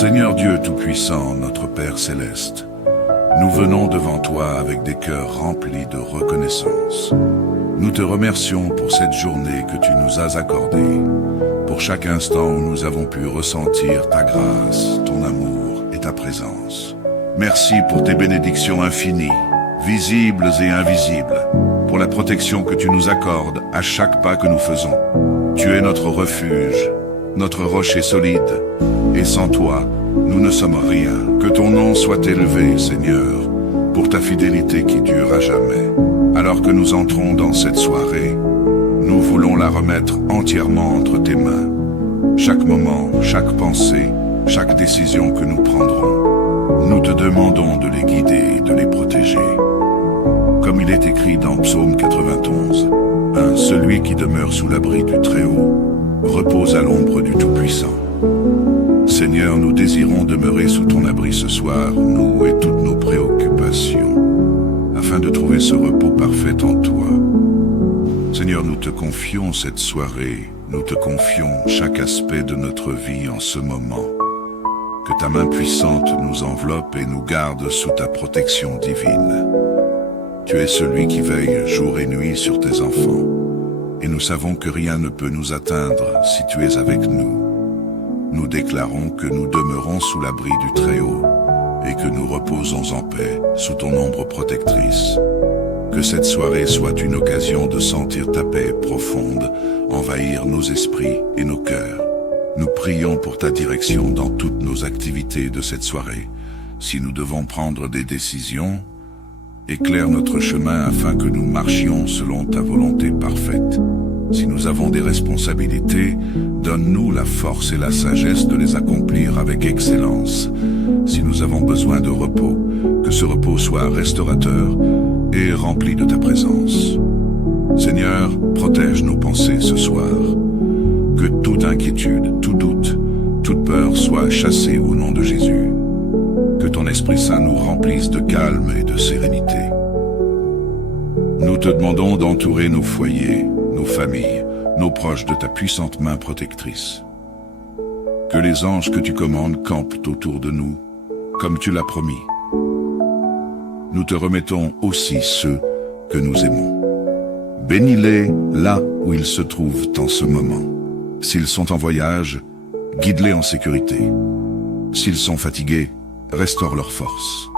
Seigneur Dieu Tout-Puissant, notre Père Céleste, nous venons devant toi avec des cœurs remplis de reconnaissance. Nous te remercions pour cette journée que tu nous as accordée, pour chaque instant où nous avons pu ressentir ta grâce, ton amour et ta présence. Merci pour tes bénédictions infinies, visibles et invisibles, pour la protection que tu nous accordes à chaque pas que nous faisons. Tu es notre refuge, notre rocher solide, et sans toi, nous ne sommes rien. Que ton nom soit élevé, Seigneur, pour ta fidélité qui dure à jamais. Alors que nous entrons dans cette soirée, nous voulons la remettre entièrement entre tes mains. Chaque moment, chaque pensée, chaque décision que nous prendrons, nous te demandons de les guider et de les protéger. Comme il est écrit dans Psaume 91, celui qui demeure sous l'abri du Très-Haut repose à l'ombre du Tout-Puissant. Seigneur, nous désirons demeurer sous ton abri ce soir, nous et toutes nos préoccupations, afin de trouver ce repos parfait en toi. Seigneur, nous te confions cette soirée, nous te confions chaque aspect de notre vie en ce moment. Que ta main puissante nous enveloppe et nous garde sous ta protection divine. Tu es celui qui veille jour et nuit sur tes enfants, et nous savons que rien ne peut nous atteindre si tu es avec nous. Nous déclarons que nous demeurons sous l'abri du Très-Haut et que nous reposons en paix sous ton ombre protectrice. Que cette soirée soit une occasion de sentir ta paix profonde envahir nos esprits et nos cœurs. Nous prions pour ta direction dans toutes nos activités de cette soirée. Si nous devons prendre des décisions, éclaire notre chemin afin que nous marchions selon ta volonté parfaite. Si nous avons des responsabilités, donne-nous la force et la sagesse de les accomplir avec excellence. Si nous avons besoin de repos, que ce repos soit restaurateur et rempli de ta présence. Seigneur, protège nos pensées ce soir. Que toute inquiétude, tout doute, toute peur soit chassée au nom de Jésus. Que ton Esprit Saint nous remplisse de calme et de sérénité. Nous te demandons d'entourer nos foyers, nos familles, nos proches de ta puissante main protectrice. Que les anges que tu commandes campent autour de nous, comme tu l'as promis. Nous te remettons aussi ceux que nous aimons. Bénis-les là où ils se trouvent en ce moment. S'ils sont en voyage, guide-les en sécurité. S'ils sont fatigués, restaure leur force.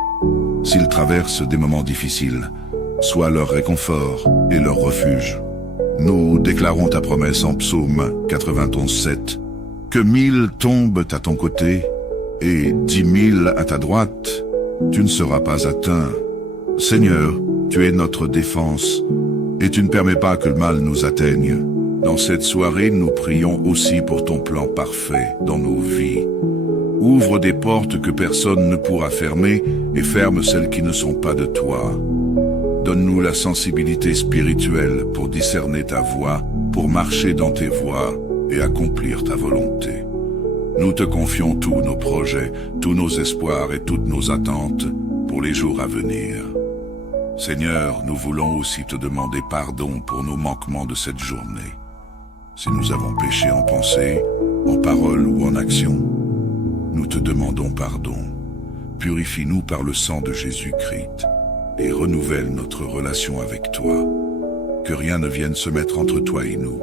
S'ils traversent des moments difficiles, sois leur réconfort et leur refuge. Nous déclarons ta promesse en Psaume 91:7, que 1000 tombent à ton côté et 10 000 à ta droite, tu ne seras pas atteint. Seigneur, tu es notre défense et tu ne permets pas que le mal nous atteigne. Dans cette soirée, nous prions aussi pour ton plan parfait dans nos vies. Ouvre des portes que personne ne pourra fermer et ferme celles qui ne sont pas de toi. Donne-nous la sensibilité spirituelle pour discerner ta voie, pour marcher dans tes voies et accomplir ta volonté. Nous te confions tous nos projets, tous nos espoirs et toutes nos attentes pour les jours à venir. Seigneur, nous voulons aussi te demander pardon pour nos manquements de cette journée. Si nous avons péché en pensée, en parole ou en action, nous te demandons pardon. Purifie-nous par le sang de Jésus-Christ et renouvelle notre relation avec toi. Que rien ne vienne se mettre entre toi et nous,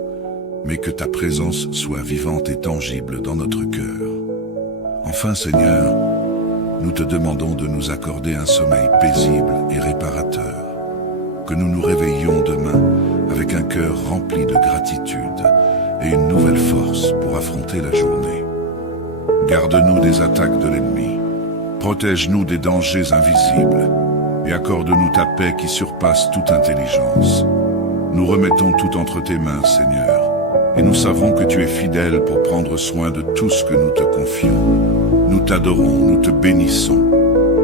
mais que ta présence soit vivante et tangible dans notre cœur. Enfin, Seigneur, nous te demandons de nous accorder un sommeil paisible et réparateur. Que nous nous réveillions demain avec un cœur rempli de gratitude et une nouvelle force pour affronter la journée. Garde-nous des attaques de l'ennemi. Protège-nous des dangers invisibles et accorde-nous ta paix qui surpasse toute intelligence. Nous remettons tout entre tes mains, Seigneur, et nous savons que tu es fidèle pour prendre soin de tout ce que nous te confions. Nous t'adorons, nous te bénissons,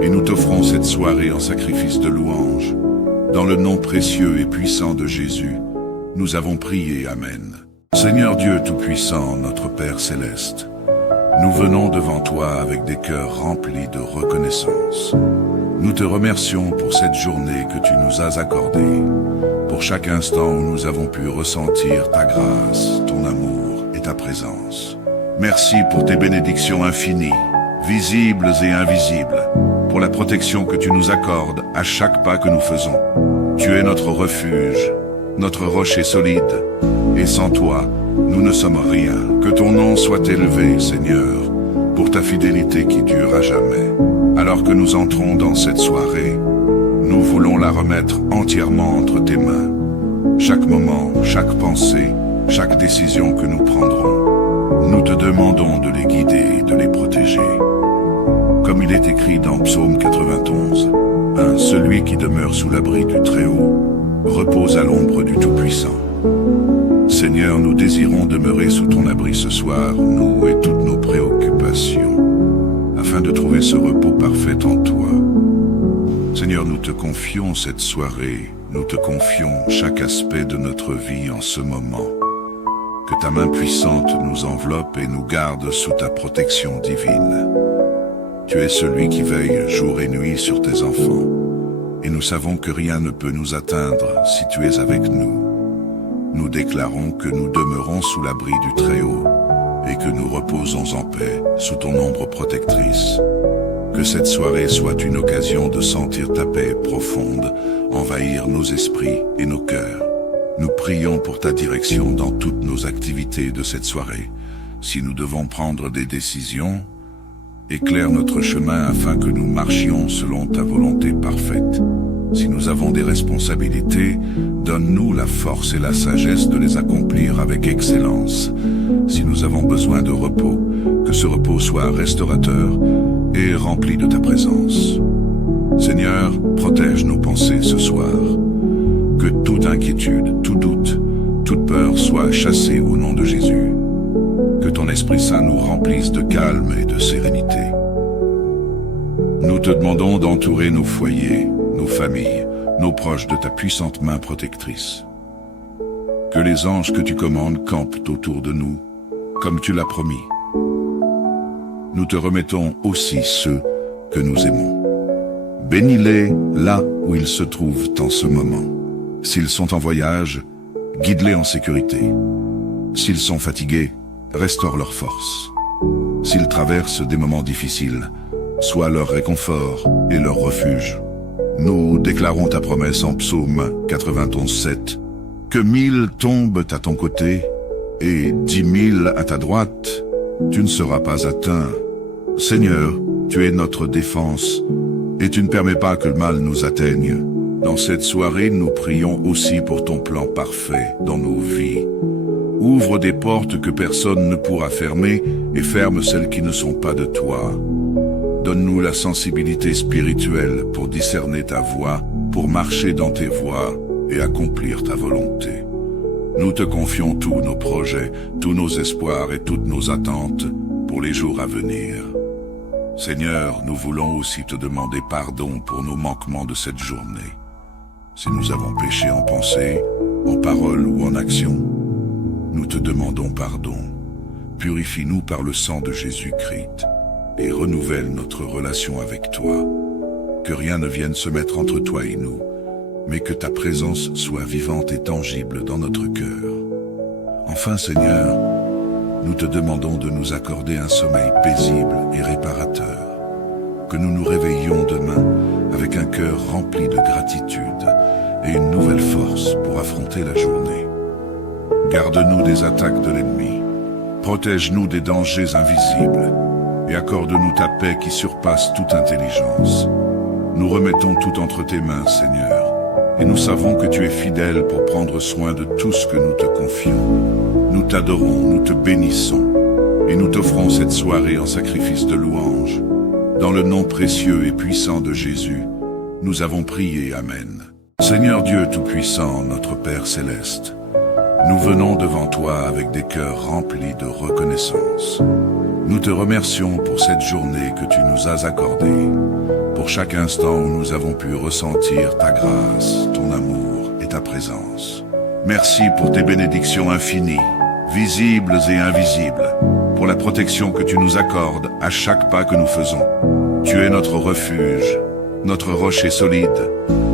et nous t'offrons cette soirée en sacrifice de louange. Dans le nom précieux et puissant de Jésus, nous avons prié, Amen. Seigneur Dieu Tout-Puissant, notre Père Céleste, nous venons devant toi avec des cœurs remplis de reconnaissance. Nous te remercions pour cette journée que tu nous as accordée, pour chaque instant où nous avons pu ressentir ta grâce, ton amour et ta présence. Merci pour tes bénédictions infinies, visibles et invisibles, pour la protection que tu nous accordes à chaque pas que nous faisons. Tu es notre refuge, notre rocher solide, et sans toi, nous ne sommes rien. Que ton nom soit élevé, Seigneur, pour ta fidélité qui dure à jamais. Alors que nous entrons dans cette soirée, nous voulons la remettre entièrement entre tes mains. Chaque moment, chaque pensée, chaque décision que nous prendrons, nous te demandons de les guider et de les protéger. Comme il est écrit dans Psaume 91, celui qui demeure sous l'abri du Très-Haut repose à l'ombre du Tout-Puissant. Seigneur, nous désirons demeurer sous ton abri ce soir, nous et toutes nos préoccupations, afin de trouver ce repos parfait en toi. Seigneur, nous te confions cette soirée, nous te confions chaque aspect de notre vie en ce moment. Que ta main puissante nous enveloppe et nous garde sous ta protection divine. Tu es celui qui veille jour et nuit sur tes enfants, et nous savons que rien ne peut nous atteindre si tu es avec nous. Nous déclarons que nous demeurons sous l'abri du Très-Haut et que nous reposons en paix sous ton ombre protectrice. Que cette soirée soit une occasion de sentir ta paix profonde envahir nos esprits et nos cœurs. Nous prions pour ta direction dans toutes nos activités de cette soirée. Si nous devons prendre des décisions, éclaire notre chemin afin que nous marchions selon ta volonté parfaite. Si nous avons des responsabilités, donne-nous la force et la sagesse de les accomplir avec excellence. Si nous avons besoin de repos, que ce repos soit restaurateur et rempli de ta présence. Seigneur, protège nos pensées ce soir. Que toute inquiétude, tout doute, toute peur soit chassée au nom de Jésus. Que ton Esprit Saint nous remplisse de calme et de sérénité. Nous te demandons d'entourer nos foyers, nos familles, nos proches de ta puissante main protectrice. Que les anges que tu commandes campent autour de nous, comme tu l'as promis. Nous te remettons aussi ceux que nous aimons. Bénis-les là où ils se trouvent en ce moment. S'ils sont en voyage, guide-les en sécurité. S'ils sont fatigués, restaure leur force. S'ils traversent des moments difficiles, sois leur réconfort et leur refuge. Nous déclarons ta promesse en Psaume 91:7, que 1000 tombent à ton côté et 10 000 à ta droite, tu ne seras pas atteint. Seigneur, tu es notre défense et tu ne permets pas que le mal nous atteigne. Dans cette soirée, nous prions aussi pour ton plan parfait dans nos vies. Ouvre des portes que personne ne pourra fermer et ferme celles qui ne sont pas de toi. Donne-nous la sensibilité spirituelle pour discerner ta voix, pour marcher dans tes voies et accomplir ta volonté. Nous te confions tous nos projets, tous nos espoirs et toutes nos attentes pour les jours à venir. Seigneur, nous voulons aussi te demander pardon pour nos manquements de cette journée. Si nous avons péché en pensée, en parole ou en action, nous te demandons pardon. Purifie-nous par le sang de Jésus-Christ et renouvelle notre relation avec toi. Que rien ne vienne se mettre entre toi et nous, mais que ta présence soit vivante et tangible dans notre cœur. Enfin, Seigneur, nous te demandons de nous accorder un sommeil paisible et réparateur. Que nous nous réveillions demain avec un cœur rempli de gratitude et une nouvelle force pour affronter la journée. Garde-nous des attaques de l'ennemi. Protège-nous des dangers invisibles et accorde-nous ta paix qui surpasse toute intelligence. Nous remettons tout entre tes mains, Seigneur, et nous savons que tu es fidèle pour prendre soin de tout ce que nous te confions. Nous t'adorons, nous te bénissons, et nous t'offrons cette soirée en sacrifice de louange. Dans le nom précieux et puissant de Jésus, nous avons prié, Amen. Seigneur Dieu Tout-Puissant, notre Père Céleste, nous venons devant toi avec des cœurs remplis de reconnaissance. Nous te remercions pour cette journée que tu nous as accordée, pour chaque instant où nous avons pu ressentir ta grâce, ton amour et ta présence. Merci pour tes bénédictions infinies, visibles et invisibles, pour la protection que tu nous accordes à chaque pas que nous faisons. Tu es notre refuge, notre rocher solide,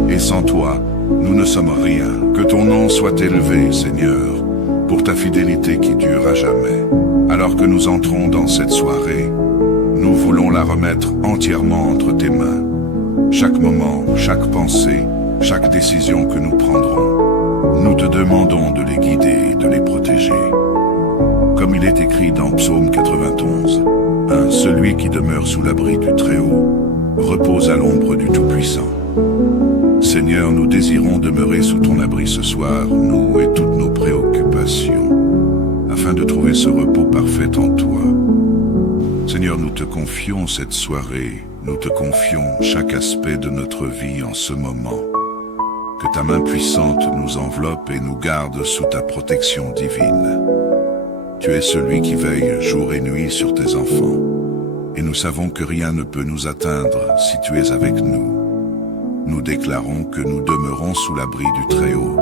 et sans toi, nous ne sommes rien. Que ton nom soit élevé, Seigneur, pour ta fidélité qui dure à jamais. Alors que nous entrons dans cette soirée, nous voulons la remettre entièrement entre tes mains. Chaque moment, chaque pensée, chaque décision que nous prendrons, nous te demandons de les guider et de les protéger. Comme il est écrit dans Psaume 91, celui qui demeure sous l'abri du Très-Haut repose à l'ombre du Tout-Puissant. Seigneur, nous désirons demeurer sous ton abri ce soir, nous et toutes nos préoccupations, afin de trouver ce repos parfait en toi. Seigneur, nous te confions cette soirée, nous te confions chaque aspect de notre vie en ce moment. Que ta main puissante nous enveloppe et nous garde sous ta protection divine. Tu es celui qui veille jour et nuit sur tes enfants, et nous savons que rien ne peut nous atteindre si tu es avec nous. Nous déclarons que nous demeurons sous l'abri du Très-Haut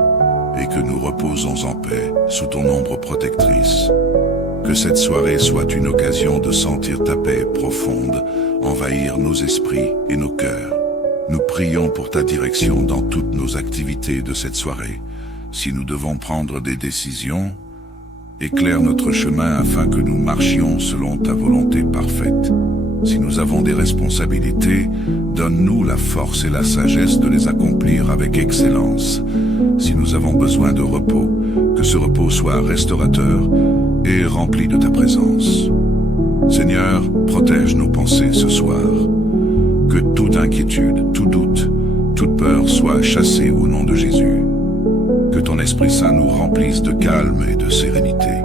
et que nous reposons en paix sous ton ombre protectrice. Que cette soirée soit une occasion de sentir ta paix profonde envahir nos esprits et nos cœurs. Nous prions pour ta direction dans toutes nos activités de cette soirée. Si nous devons prendre des décisions, éclaire notre chemin afin que nous marchions selon ta volonté parfaite. Si nous avons des responsabilités, donne-nous la force et la sagesse de les accomplir avec excellence. Si nous avons besoin de repos, que ce repos soit restaurateur et rempli de ta présence. Seigneur, protège nos pensées ce soir. Que toute inquiétude, tout doute, toute peur soit chassée au nom de Jésus. Que ton Esprit Saint nous remplisse de calme et de sérénité.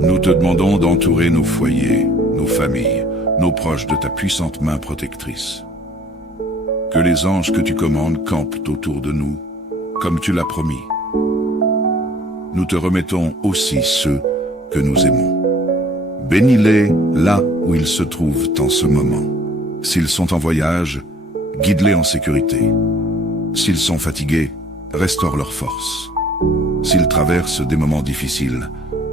Nous te demandons d'entourer nos foyers, nos familles, nos proches de ta puissante main protectrice. Que les anges que tu commandes campent autour de nous, comme tu l'as promis. Nous te remettons aussi ceux que nous aimons. Bénis-les là où ils se trouvent en ce moment. S'ils sont en voyage, guide-les en sécurité. S'ils sont fatigués, restaure leur force. S'ils traversent des moments difficiles,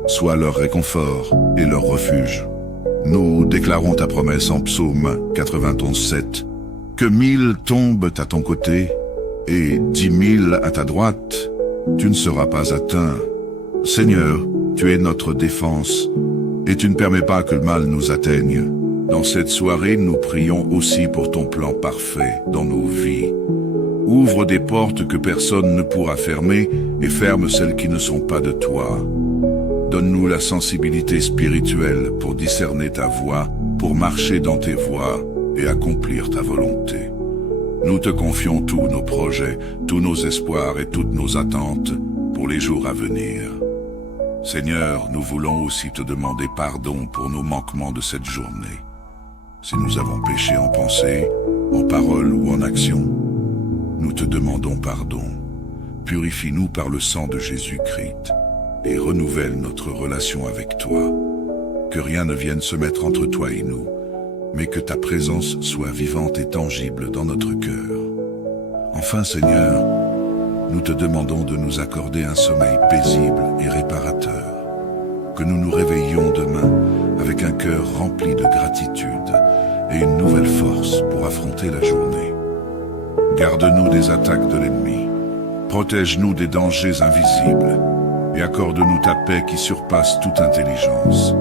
sois leur réconfort et leur refuge. Nous déclarons ta promesse en Psaume 91:7, que 1000 tombent à ton côté et 10 000 à ta droite, tu ne seras pas atteint. Seigneur, tu es notre défense et tu ne permets pas que le mal nous atteigne. Dans cette soirée, nous prions aussi pour ton plan parfait dans nos vies. Ouvre des portes que personne ne pourra fermer et ferme celles qui ne sont pas de toi. Donne-nous la sensibilité spirituelle pour discerner ta voie, pour marcher dans tes voies et accomplir ta volonté. Nous te confions tous nos projets, tous nos espoirs et toutes nos attentes pour les jours à venir. Seigneur, nous voulons aussi te demander pardon pour nos manquements de cette journée. Si nous avons péché en pensée, en parole ou en action, nous te demandons pardon. Purifie-nous par le sang de Jésus-Christ et renouvelle notre relation avec toi. Que rien ne vienne se mettre entre toi et nous, mais que ta présence soit vivante et tangible dans notre cœur. Enfin, Seigneur, nous te demandons de nous accorder un sommeil paisible et réparateur. Que nous nous réveillions demain avec un cœur rempli de gratitude et une nouvelle force pour affronter la journée. Garde-nous des attaques de l'ennemi. Protège-nous des dangers invisibles et accorde-nous ta paix qui surpasse toute intelligence.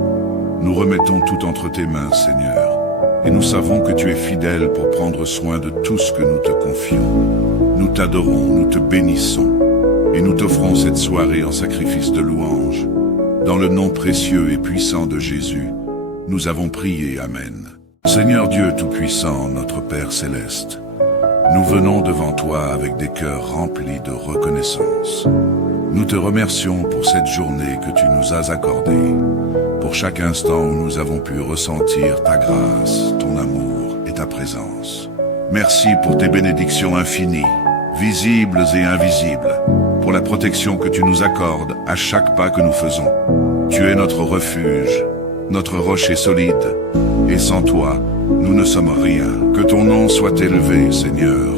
Nous remettons tout entre tes mains, Seigneur, et nous savons que tu es fidèle pour prendre soin de tout ce que nous te confions. Nous t'adorons, nous te bénissons, et nous t'offrons cette soirée en sacrifice de louange. Dans le nom précieux et puissant de Jésus, nous avons prié, Amen. Seigneur Dieu Tout-Puissant, notre Père Céleste, nous venons devant toi avec des cœurs remplis de reconnaissance. Nous te remercions pour cette journée que tu nous as accordée, pour chaque instant où nous avons pu ressentir ta grâce, ton amour et ta présence. Merci pour tes bénédictions infinies, visibles et invisibles, pour la protection que tu nous accordes à chaque pas que nous faisons. Tu es notre refuge, notre rocher solide, et sans toi, nous ne sommes rien. Que ton nom soit élevé, Seigneur,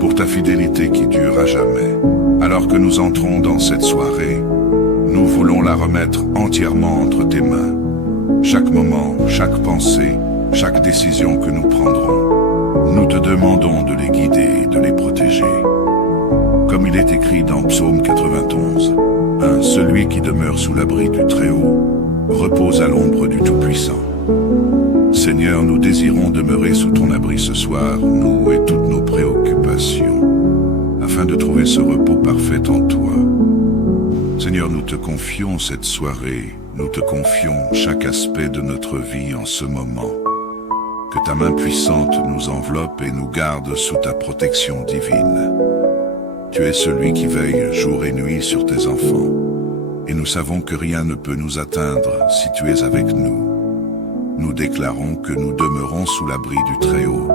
pour ta fidélité qui dure à jamais. Alors que nous entrons dans cette soirée, nous voulons la remettre entièrement entre tes mains. Chaque moment, chaque pensée, chaque décision que nous prendrons, nous te demandons de les guider et de les protéger. Comme il est écrit dans Psaume 91, celui qui demeure sous l'abri du Très-Haut repose à l'ombre du Tout-Puissant. Seigneur, nous désirons demeurer sous ton abri ce soir, nous et toutes nos préoccupations, afin de trouver ce repos parfait en toi. Seigneur, nous te confions cette soirée, nous te confions chaque aspect de notre vie en ce moment. Que ta main puissante nous enveloppe et nous garde sous ta protection divine. Tu es celui qui veille jour et nuit sur tes enfants, et nous savons que rien ne peut nous atteindre si tu es avec nous. Nous déclarons que nous demeurons sous l'abri du Très-Haut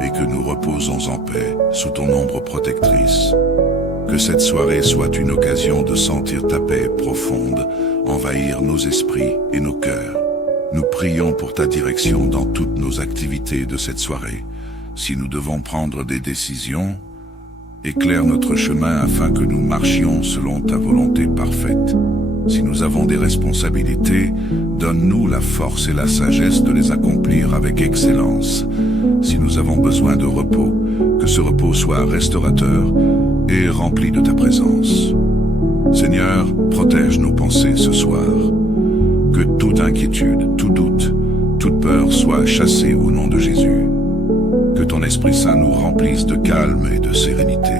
et que nous reposons en paix sous ton ombre protectrice. Que cette soirée soit une occasion de sentir ta paix profonde envahir nos esprits et nos cœurs. Nous prions pour ta direction dans toutes nos activités de cette soirée. Si nous devons prendre des décisions, éclaire notre chemin afin que nous marchions selon ta volonté parfaite. Si nous avons des responsabilités, donne-nous la force et la sagesse de les accomplir avec excellence. Si nous avons besoin de repos, que ce repos soit restaurateur et rempli de ta présence. Seigneur, protège nos pensées ce soir. Que toute inquiétude, tout doute, toute peur soit chassée au nom de Jésus. Que ton Esprit Saint nous remplisse de calme et de sérénité.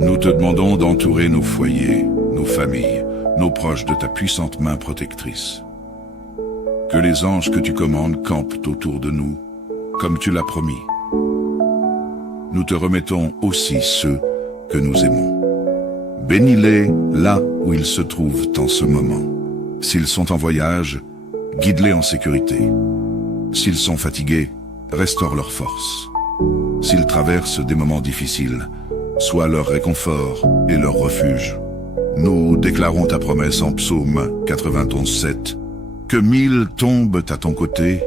Nous te demandons d'entourer nos foyers, nos familles, nos proches de ta puissante main protectrice. Que les anges que tu commandes campent autour de nous, comme tu l'as promis. Nous te remettons aussi ceux que nous aimons. Bénis-les là où ils se trouvent en ce moment. S'ils sont en voyage, guide-les en sécurité. S'ils sont fatigués, restaure leur force. S'ils traversent des moments difficiles, sois leur réconfort et leur refuge. Nous déclarons ta promesse en psaume 91:7, que 1000 tombent à ton côté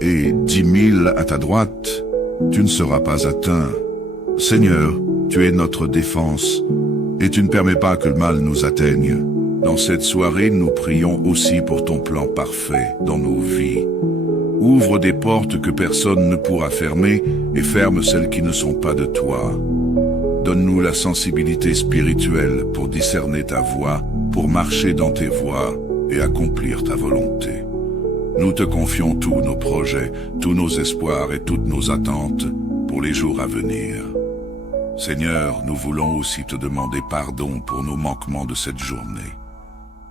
et 10 000 à ta droite, tu ne seras pas atteint. Seigneur, tu es notre défense et tu ne permets pas que le mal nous atteigne. Dans cette soirée, nous prions aussi pour ton plan parfait dans nos vies. Ouvre des portes que personne ne pourra fermer et ferme celles qui ne sont pas de toi. Donne-nous la sensibilité spirituelle pour discerner ta voie, pour marcher dans tes voies et accomplir ta volonté. Nous te confions tous nos projets, tous nos espoirs et toutes nos attentes pour les jours à venir. Seigneur, nous voulons aussi te demander pardon pour nos manquements de cette journée.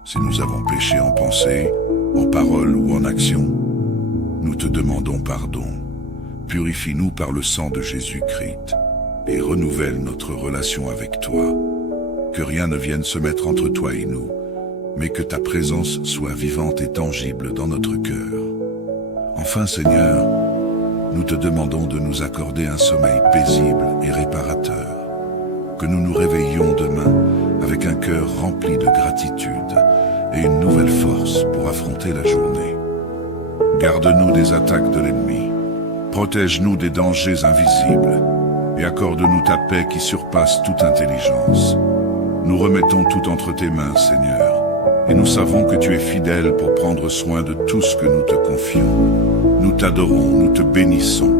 Si nous avons péché en pensée, en parole ou en action, nous te demandons pardon. Purifie-nous par le sang de Jésus-Christ et renouvelle notre relation avec toi. Que rien ne vienne se mettre entre toi et nous, mais que ta présence soit vivante et tangible dans notre cœur. Enfin, Seigneur, nous te demandons de nous accorder un sommeil paisible et réparateur. Que nous nous réveillions demain avec un cœur rempli de gratitude et une nouvelle force pour affronter la journée. Garde-nous des attaques de l'ennemi. Protège-nous des dangers invisibles et accorde-nous ta paix qui surpasse toute intelligence. Nous remettons tout entre tes mains, Seigneur, et nous savons que tu es fidèle pour prendre soin de tout ce que nous te confions. Nous t'adorons, nous te bénissons,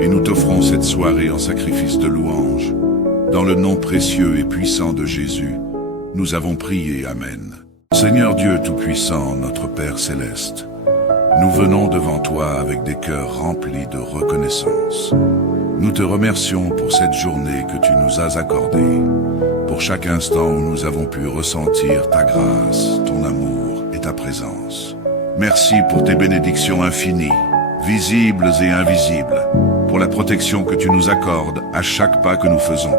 et nous t'offrons cette soirée en sacrifice de louange. Dans le nom précieux et puissant de Jésus, nous avons prié, Amen. Seigneur Dieu Tout-Puissant, notre Père Céleste, nous venons devant toi avec des cœurs remplis de reconnaissance. Nous te remercions pour cette journée que tu nous as accordée, pour chaque instant où nous avons pu ressentir ta grâce, ton amour et ta présence. Merci pour tes bénédictions infinies, visibles et invisibles, pour la protection que tu nous accordes à chaque pas que nous faisons.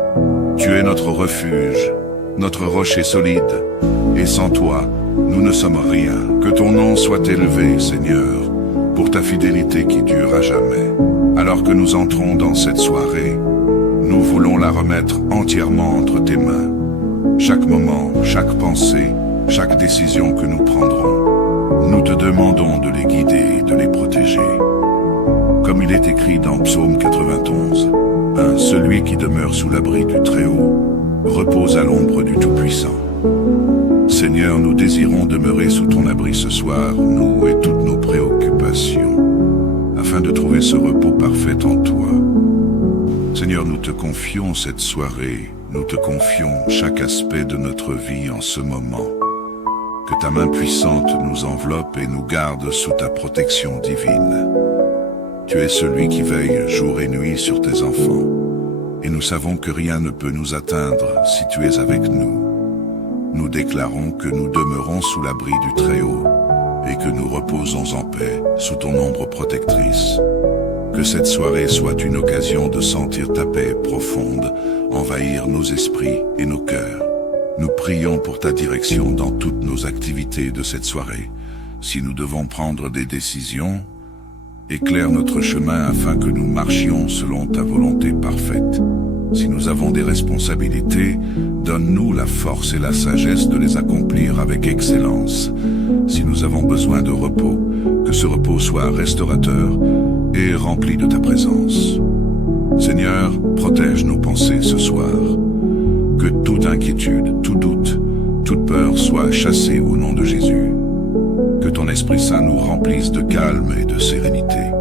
Tu es notre refuge, notre rocher solide, et sans toi, nous ne sommes rien. Que ton nom soit élevé, Seigneur, pour ta fidélité qui dure à jamais. Alors que nous entrons dans cette soirée, nous voulons la remettre entièrement entre tes mains. Chaque moment, chaque pensée, chaque décision que nous prendrons, nous te demandons de les guider et de les protéger. Comme il est écrit dans Psaume 91, celui qui demeure sous l'abri du Très-Haut repose à l'ombre du Tout-Puissant. Seigneur, nous désirons demeurer sous ton abri ce soir, nous et toutes nos préoccupations, afin de trouver ce repos parfait en toi. Seigneur, nous te confions cette soirée, nous te confions chaque aspect de notre vie en ce moment. Que ta main puissante nous enveloppe et nous garde sous ta protection divine. Tu es celui qui veille jour et nuit sur tes enfants, et nous savons que rien ne peut nous atteindre si tu es avec nous. Nous déclarons que nous demeurons sous l'abri du Très-Haut, et que nous reposons en paix sous ton ombre protectrice. Que cette soirée soit une occasion de sentir ta paix profonde envahir nos esprits et nos cœurs. Nous prions pour ta direction dans toutes nos activités de cette soirée. Si nous devons prendre des décisions, éclaire notre chemin afin que nous marchions selon ta volonté parfaite. Si nous avons des responsabilités, donne-nous la force et la sagesse de les accomplir avec excellence. Si nous avons besoin de repos, que ce repos soit restaurateur et rempli de ta présence. Seigneur, protège nos pensées ce soir. Que toute inquiétude, tout doute, toute peur soit chassée au nom de Jésus. Que ton Esprit Saint nous remplisse de calme et de sérénité.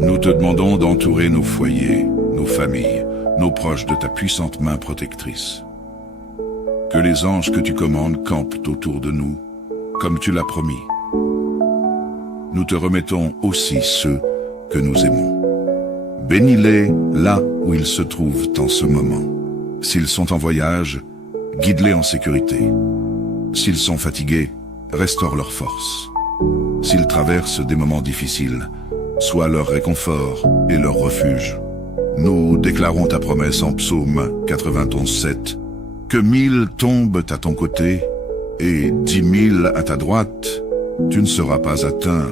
Nous te demandons d'entourer nos foyers, nos familles, nos proches de ta puissante main protectrice. Que les anges que tu commandes campent autour de nous, comme tu l'as promis. Nous te remettons aussi ceux que nous aimons. Bénis-les là où ils se trouvent en ce moment. S'ils sont en voyage, guide-les en sécurité. S'ils sont fatigués, restaure leur force. S'ils traversent des moments difficiles, sois leur réconfort et leur refuge. Nous déclarons ta promesse en Psaume 91:7, que 1000 tombent à ton côté et 10 000 à ta droite, tu ne seras pas atteint.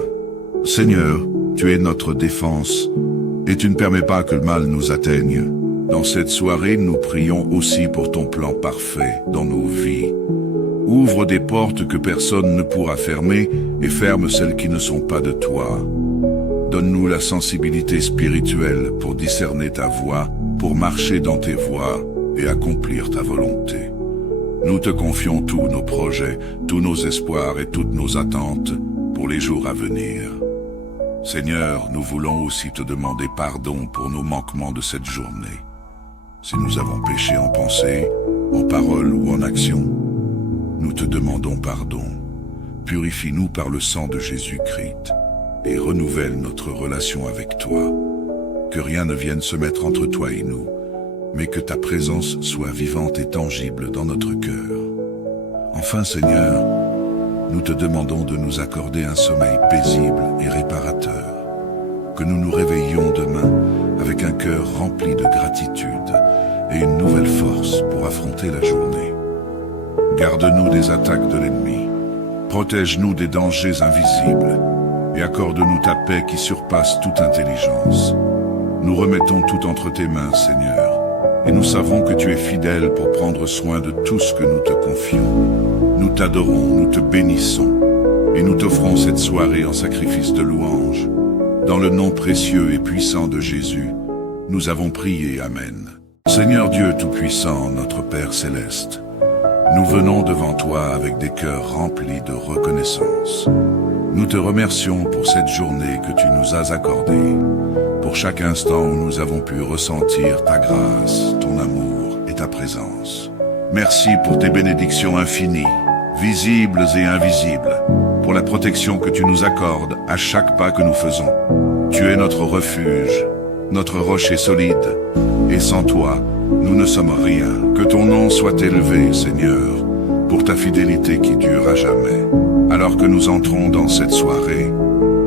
Seigneur, tu es notre défense et tu ne permets pas que le mal nous atteigne. Dans cette soirée, nous prions aussi pour ton plan parfait dans nos vies. Ouvre des portes que personne ne pourra fermer et ferme celles qui ne sont pas de toi. Donne-nous la sensibilité spirituelle pour discerner ta voix, pour marcher dans tes voies et accomplir ta volonté. Nous te confions tous nos projets, tous nos espoirs et toutes nos attentes pour les jours à venir. Seigneur, nous voulons aussi te demander pardon pour nos manquements de cette journée. Si nous avons péché en pensée, en parole ou en action, nous te demandons pardon. Purifie-nous par le sang de Jésus-Christ et renouvelle notre relation avec toi. Que rien ne vienne se mettre entre toi et nous, mais que ta présence soit vivante et tangible dans notre cœur. Enfin, Seigneur, nous te demandons de nous accorder un sommeil paisible et réparateur. Que nous nous réveillions demain avec un cœur rempli de gratitude et une nouvelle force pour affronter la journée. Garde-nous des attaques de l'ennemi. Protège-nous des dangers invisibles et accorde-nous ta paix qui surpasse toute intelligence. Nous remettons tout entre tes mains, Seigneur, et nous savons que tu es fidèle pour prendre soin de tout ce que nous te confions. Nous t'adorons, nous te bénissons, et nous t'offrons cette soirée en sacrifice de louange. Dans le nom précieux et puissant de Jésus, nous avons prié, Amen. Seigneur Dieu Tout-Puissant, notre Père Céleste, nous venons devant toi avec des cœurs remplis de reconnaissance. Nous te remercions pour cette journée que tu nous as accordée, pour chaque instant où nous avons pu ressentir ta grâce, ton amour et ta présence. Merci pour tes bénédictions infinies, visibles et invisibles, pour la protection que tu nous accordes à chaque pas que nous faisons. Tu es notre refuge, notre rocher solide, et sans toi, nous ne sommes rien. Que ton nom soit élevé, Seigneur, pour ta fidélité qui dure à jamais. Alors que nous entrons dans cette soirée,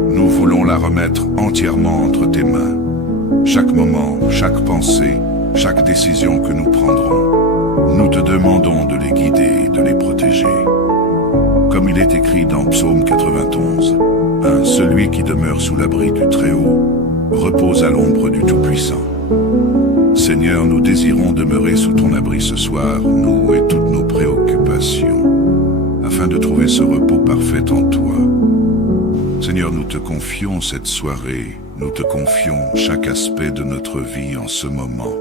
nous voulons la remettre entièrement entre tes mains. Chaque moment, chaque pensée, chaque décision que nous prendrons, nous te demandons de les guider et de les protéger. Comme il est écrit dans Psaume 91, celui qui demeure sous l'abri du Très-Haut repose à l'ombre du Tout-Puissant. Seigneur, nous désirons demeurer sous ton abri ce soir, nous et toutes nos préoccupations, afin de trouver ce repos parfait en toi. Seigneur, nous te confions cette soirée, nous te confions chaque aspect de notre vie en ce moment.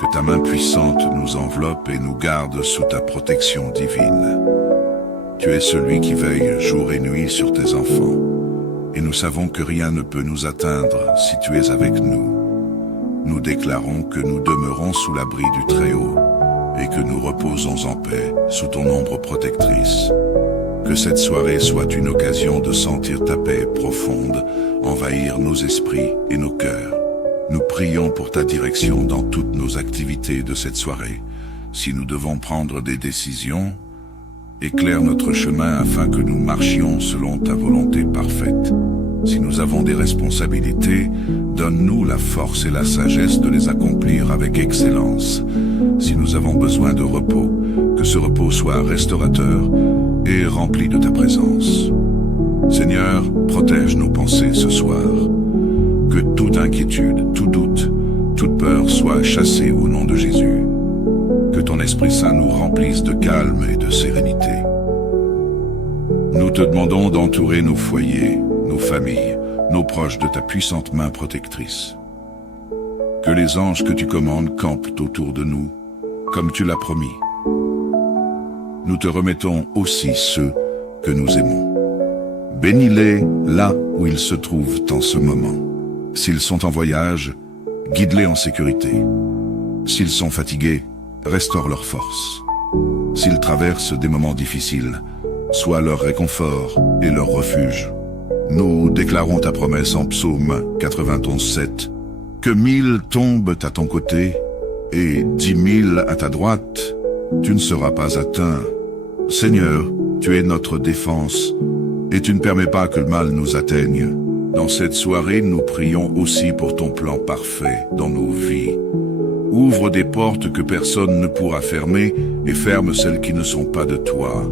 Que ta main puissante nous enveloppe et nous garde sous ta protection divine. Tu es celui qui veille jour et nuit sur tes enfants, et nous savons que rien ne peut nous atteindre si tu es avec nous. Nous déclarons que nous demeurons sous l'abri du Très-Haut, et que nous reposons en paix sous ton ombre protectrice. Que cette soirée soit une occasion de sentir ta paix profonde envahir nos esprits et nos cœurs. Nous prions pour ta direction dans toutes nos activités de cette soirée. Si nous devons prendre des décisions, éclaire notre chemin afin que nous marchions selon ta volonté parfaite. Si nous avons des responsabilités, donne-nous la force et la sagesse de les accomplir avec excellence. Si nous avons besoin de repos, que ce repos soit restaurateur et rempli de ta présence. Seigneur, protège nos pensées ce soir. Que toute inquiétude, tout doute, toute peur soit chassée au nom de Jésus. Que ton Esprit Saint nous remplisse de calme et de sérénité. Nous te demandons d'entourer nos foyers, nos familles, nos proches de ta puissante main protectrice. Que les anges que tu commandes campent autour de nous, comme tu l'as promis. Nous te remettons aussi ceux que nous aimons. Bénis-les là où ils se trouvent en ce moment. S'ils sont en voyage, guide-les en sécurité. S'ils sont fatigués, restaure leur force. S'ils traversent des moments difficiles, sois leur réconfort et leur refuge. Nous déclarons ta promesse en psaume 91:7, que 1000 tombent à ton côté et 10 000 à ta droite, tu ne seras pas atteint. Seigneur, tu es notre défense et tu ne permets pas que le mal nous atteigne. Dans cette soirée, nous prions aussi pour ton plan parfait dans nos vies. Ouvre des portes que personne ne pourra fermer et ferme celles qui ne sont pas de toi.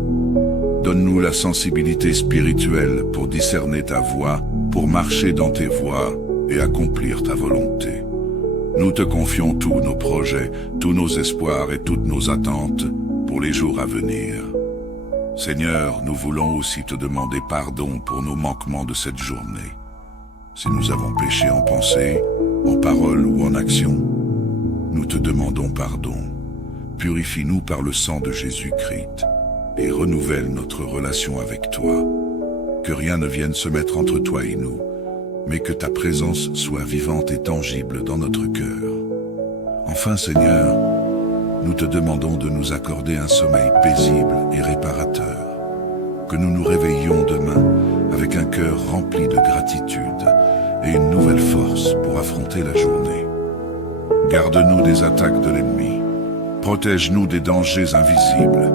Donne-nous la sensibilité spirituelle pour discerner ta voie, pour marcher dans tes voies et accomplir ta volonté. Nous te confions tous nos projets, tous nos espoirs et toutes nos attentes pour les jours à venir. Seigneur, nous voulons aussi te demander pardon pour nos manquements de cette journée. Si nous avons péché en pensée, en parole ou en action, nous te demandons pardon. Purifie-nous par le sang de Jésus-Christ et renouvelle notre relation avec toi. Que rien ne vienne se mettre entre toi et nous, mais que ta présence soit vivante et tangible dans notre cœur. Enfin, Seigneur, nous te demandons de nous accorder un sommeil paisible et réparateur. Que nous nous réveillions demain avec un cœur rempli de gratitude et une nouvelle force pour affronter la journée. Garde-nous des attaques de l'ennemi. Protège-nous des dangers invisibles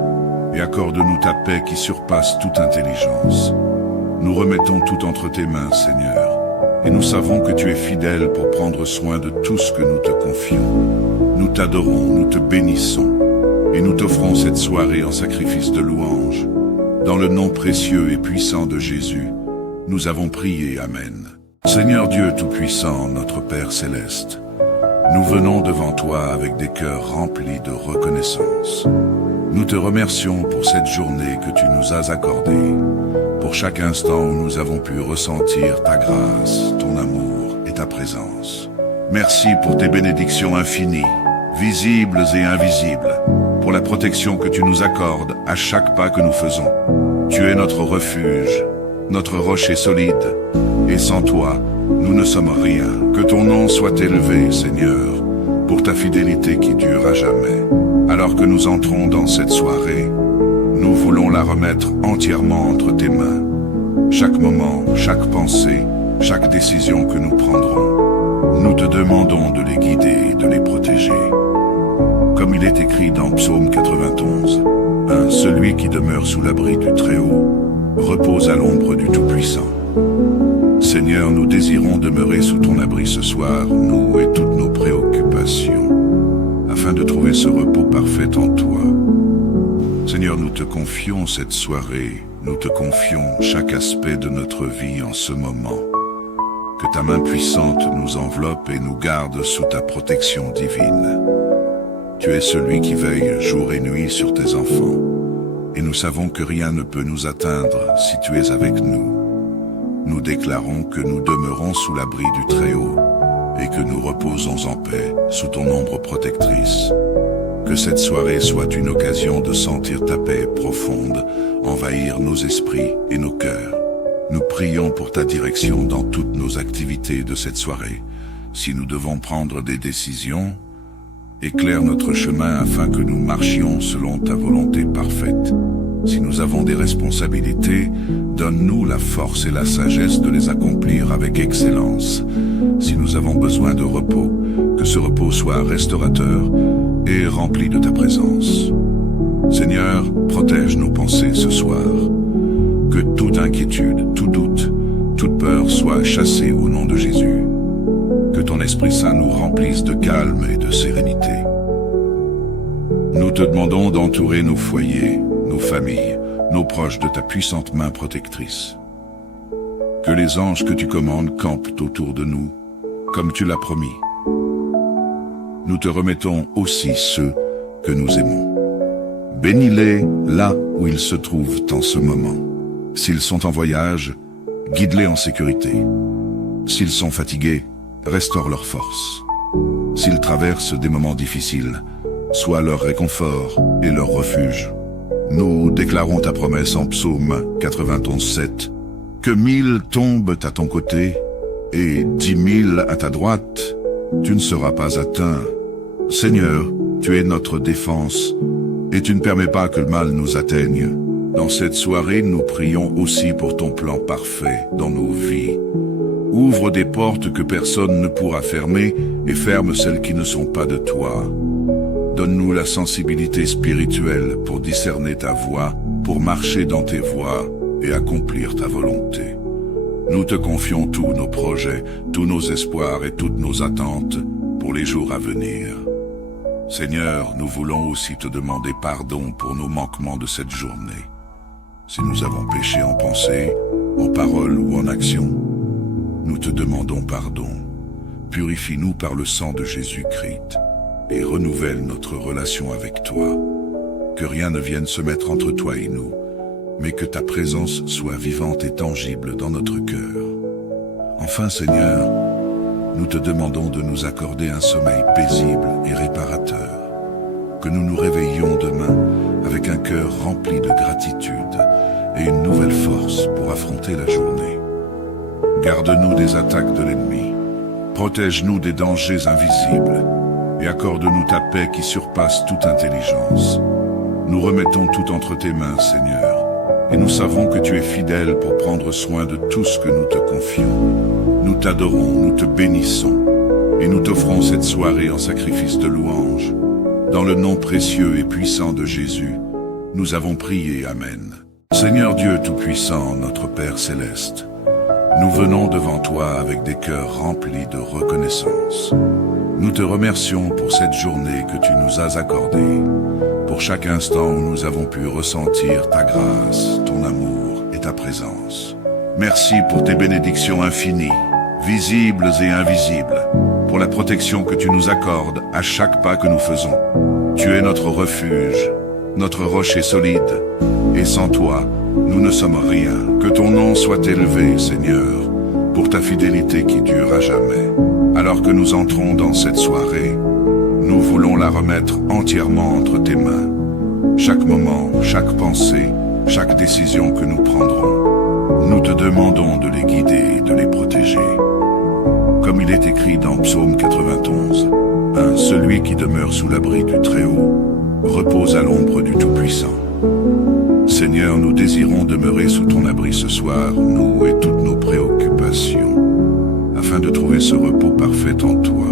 et accorde-nous ta paix qui surpasse toute intelligence. Nous remettons tout entre tes mains, Seigneur, et nous savons que tu es fidèle pour prendre soin de tout ce que nous te confions. Nous t'adorons, nous te bénissons, et nous t'offrons cette soirée en sacrifice de louange. Dans le nom précieux et puissant de Jésus, nous avons prié, Amen. Seigneur Dieu Tout-Puissant, notre Père Céleste, nous venons devant toi avec des cœurs remplis de reconnaissance. Nous te remercions pour cette journée que tu nous as accordée, pour chaque instant où nous avons pu ressentir ta grâce, ton amour et ta présence. Merci pour tes bénédictions infinies, visibles et invisibles, pour la protection que tu nous accordes à chaque pas que nous faisons. Tu es notre refuge, notre rocher solide, et sans toi, nous ne sommes rien. Que ton nom soit élevé, Seigneur, pour ta fidélité qui dure à jamais. Alors que nous entrons dans cette soirée, nous voulons la remettre entièrement entre tes mains. Chaque moment, chaque pensée, chaque décision que nous prendrons, nous te demandons de les guider et de les protéger. Comme il est écrit dans Psaume 91, celui qui demeure sous l'abri du Très-Haut repose à l'ombre du Tout-Puissant. Seigneur, nous désirons demeurer sous ton abri ce soir, nous et toutes nos préoccupations, afin de trouver ce repos parfait en toi. Seigneur, nous te confions cette soirée, nous te confions chaque aspect de notre vie en ce moment. Que ta main puissante nous enveloppe et nous garde sous ta protection divine. Tu es celui qui veille jour et nuit sur tes enfants, et nous savons que rien ne peut nous atteindre si tu es avec nous. Nous déclarons que nous demeurons sous l'abri du Très-Haut et que nous reposons en paix sous ton ombre protectrice. Que cette soirée soit une occasion de sentir ta paix profonde envahir nos esprits et nos cœurs. Nous prions pour ta direction dans toutes nos activités de cette soirée. Si nous devons prendre des décisions, Éclaire notre chemin afin que nous marchions selon ta volonté parfaite. Si nous avons des responsabilités, donne-nous la force et la sagesse de les accomplir avec excellence. Si nous avons besoin de repos, que ce repos soit restaurateur et rempli de ta présence. Seigneur, protège nos pensées ce soir. Que toute inquiétude, tout doute, toute peur soit chassée au nom de Jésus. Que ton Esprit Saint nous remplisse de calme et de sérénité. Nous te demandons d'entourer nos foyers, nos familles, nos proches de ta puissante main protectrice. Que les anges que tu commandes campent autour de nous, comme tu l'as promis. Nous te remettons aussi ceux que nous aimons. Bénis-les là où ils se trouvent en ce moment. S'ils sont en voyage, guide-les en sécurité. S'ils sont fatigués, restaure leur force. S'ils traversent des moments difficiles, sois leur réconfort et leur refuge. Nous déclarons ta promesse en psaume 91:7, que 1000 tombent à ton côté et 10 000 à ta droite, tu ne seras pas atteint. Seigneur, tu es notre défense et tu ne permets pas que le mal nous atteigne. Dans cette soirée, nous prions aussi pour ton plan parfait dans nos vies. Ouvre des portes que personne ne pourra fermer et ferme celles qui ne sont pas de toi. Donne-nous la sensibilité spirituelle pour discerner ta voie, pour marcher dans tes voies et accomplir ta volonté. Nous te confions tous nos projets, tous nos espoirs et toutes nos attentes pour les jours à venir. Seigneur, nous voulons aussi te demander pardon pour nos manquements de cette journée. Si nous avons péché en pensée, en parole ou en action, nous te demandons pardon. Purifie-nous par le sang de Jésus-Christ et renouvelle notre relation avec toi. Que rien ne vienne se mettre entre toi et nous, mais que ta présence soit vivante et tangible dans notre cœur. Enfin, Seigneur, nous te demandons de nous accorder un sommeil paisible et réparateur. Que nous nous réveillions demain avec un cœur rempli de gratitude et une nouvelle force pour affronter la journée. Garde-nous des attaques de l'ennemi. Protège-nous des dangers invisibles et accorde-nous ta paix qui surpasse toute intelligence. Nous remettons tout entre tes mains, Seigneur, et nous savons que tu es fidèle pour prendre soin de tout ce que nous te confions. Nous t'adorons, nous te bénissons, et nous t'offrons cette soirée en sacrifice de louange. Dans le nom précieux et puissant de Jésus, nous avons prié, Amen. Seigneur Dieu Tout-Puissant, notre Père Céleste, nous venons devant toi avec des cœurs remplis de reconnaissance. Nous te remercions pour cette journée que tu nous as accordée, pour chaque instant où nous avons pu ressentir ta grâce, ton amour et ta présence. Merci pour tes bénédictions infinies, visibles et invisibles, pour la protection que tu nous accordes à chaque pas que nous faisons. Tu es notre refuge, notre rocher solide, et sans toi, nous ne sommes rien. Que ton nom soit élevé, Seigneur, pour ta fidélité qui dure à jamais. Alors que nous entrons dans cette soirée, nous voulons la remettre entièrement entre tes mains. Chaque moment, chaque pensée, chaque décision que nous prendrons, nous te demandons de les guider et de les protéger. Comme il est écrit dans Psaume 91, celui qui demeure sous l'abri du Très-Haut repose à l'ombre du Tout-Puissant. Seigneur, nous désirons demeurer sous ton abri ce soir, nous et toutes nos préoccupations, afin de trouver ce repos parfait en toi.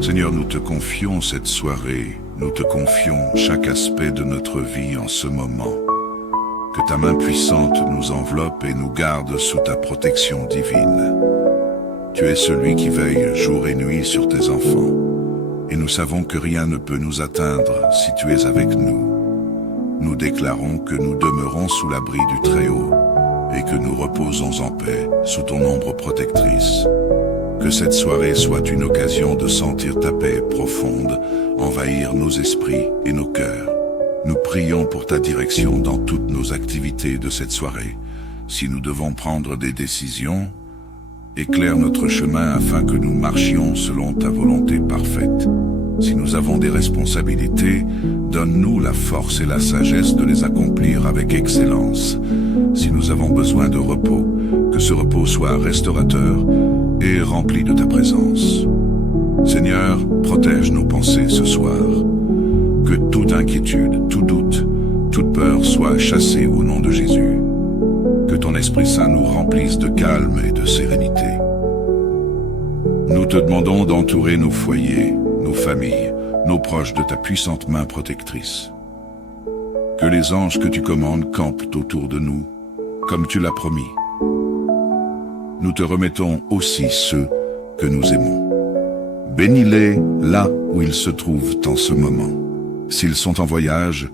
Seigneur, nous te confions cette soirée, nous te confions chaque aspect de notre vie en ce moment. Que ta main puissante nous enveloppe et nous garde sous ta protection divine. Tu es celui qui veille jour et nuit sur tes enfants, et nous savons que rien ne peut nous atteindre si tu es avec nous. Nous déclarons que nous demeurons sous l'abri du Très-Haut et que nous reposons en paix sous ton ombre protectrice. Que cette soirée soit une occasion de sentir ta paix profonde envahir nos esprits et nos cœurs. Nous prions pour ta direction dans toutes nos activités de cette soirée. Si nous devons prendre des décisions, éclaire notre chemin afin que nous marchions selon ta volonté parfaite. Si nous avons des responsabilités, donne-nous la force et la sagesse de les accomplir avec excellence. Si nous avons besoin de repos, que ce repos soit restaurateur et rempli de ta présence. Seigneur, protège nos pensées ce soir. Que toute inquiétude, tout doute, toute peur soit chassée au nom de Jésus. Que ton Esprit Saint nous remplisse de calme et de sérénité. Nous te demandons d'entourer nos foyers, nos familles, nos proches de ta puissante main protectrice. Que les anges que tu commandes campent autour de nous, comme tu l'as promis. Nous te remettons aussi ceux que nous aimons. Bénis-les là où ils se trouvent en ce moment. S'ils sont en voyage,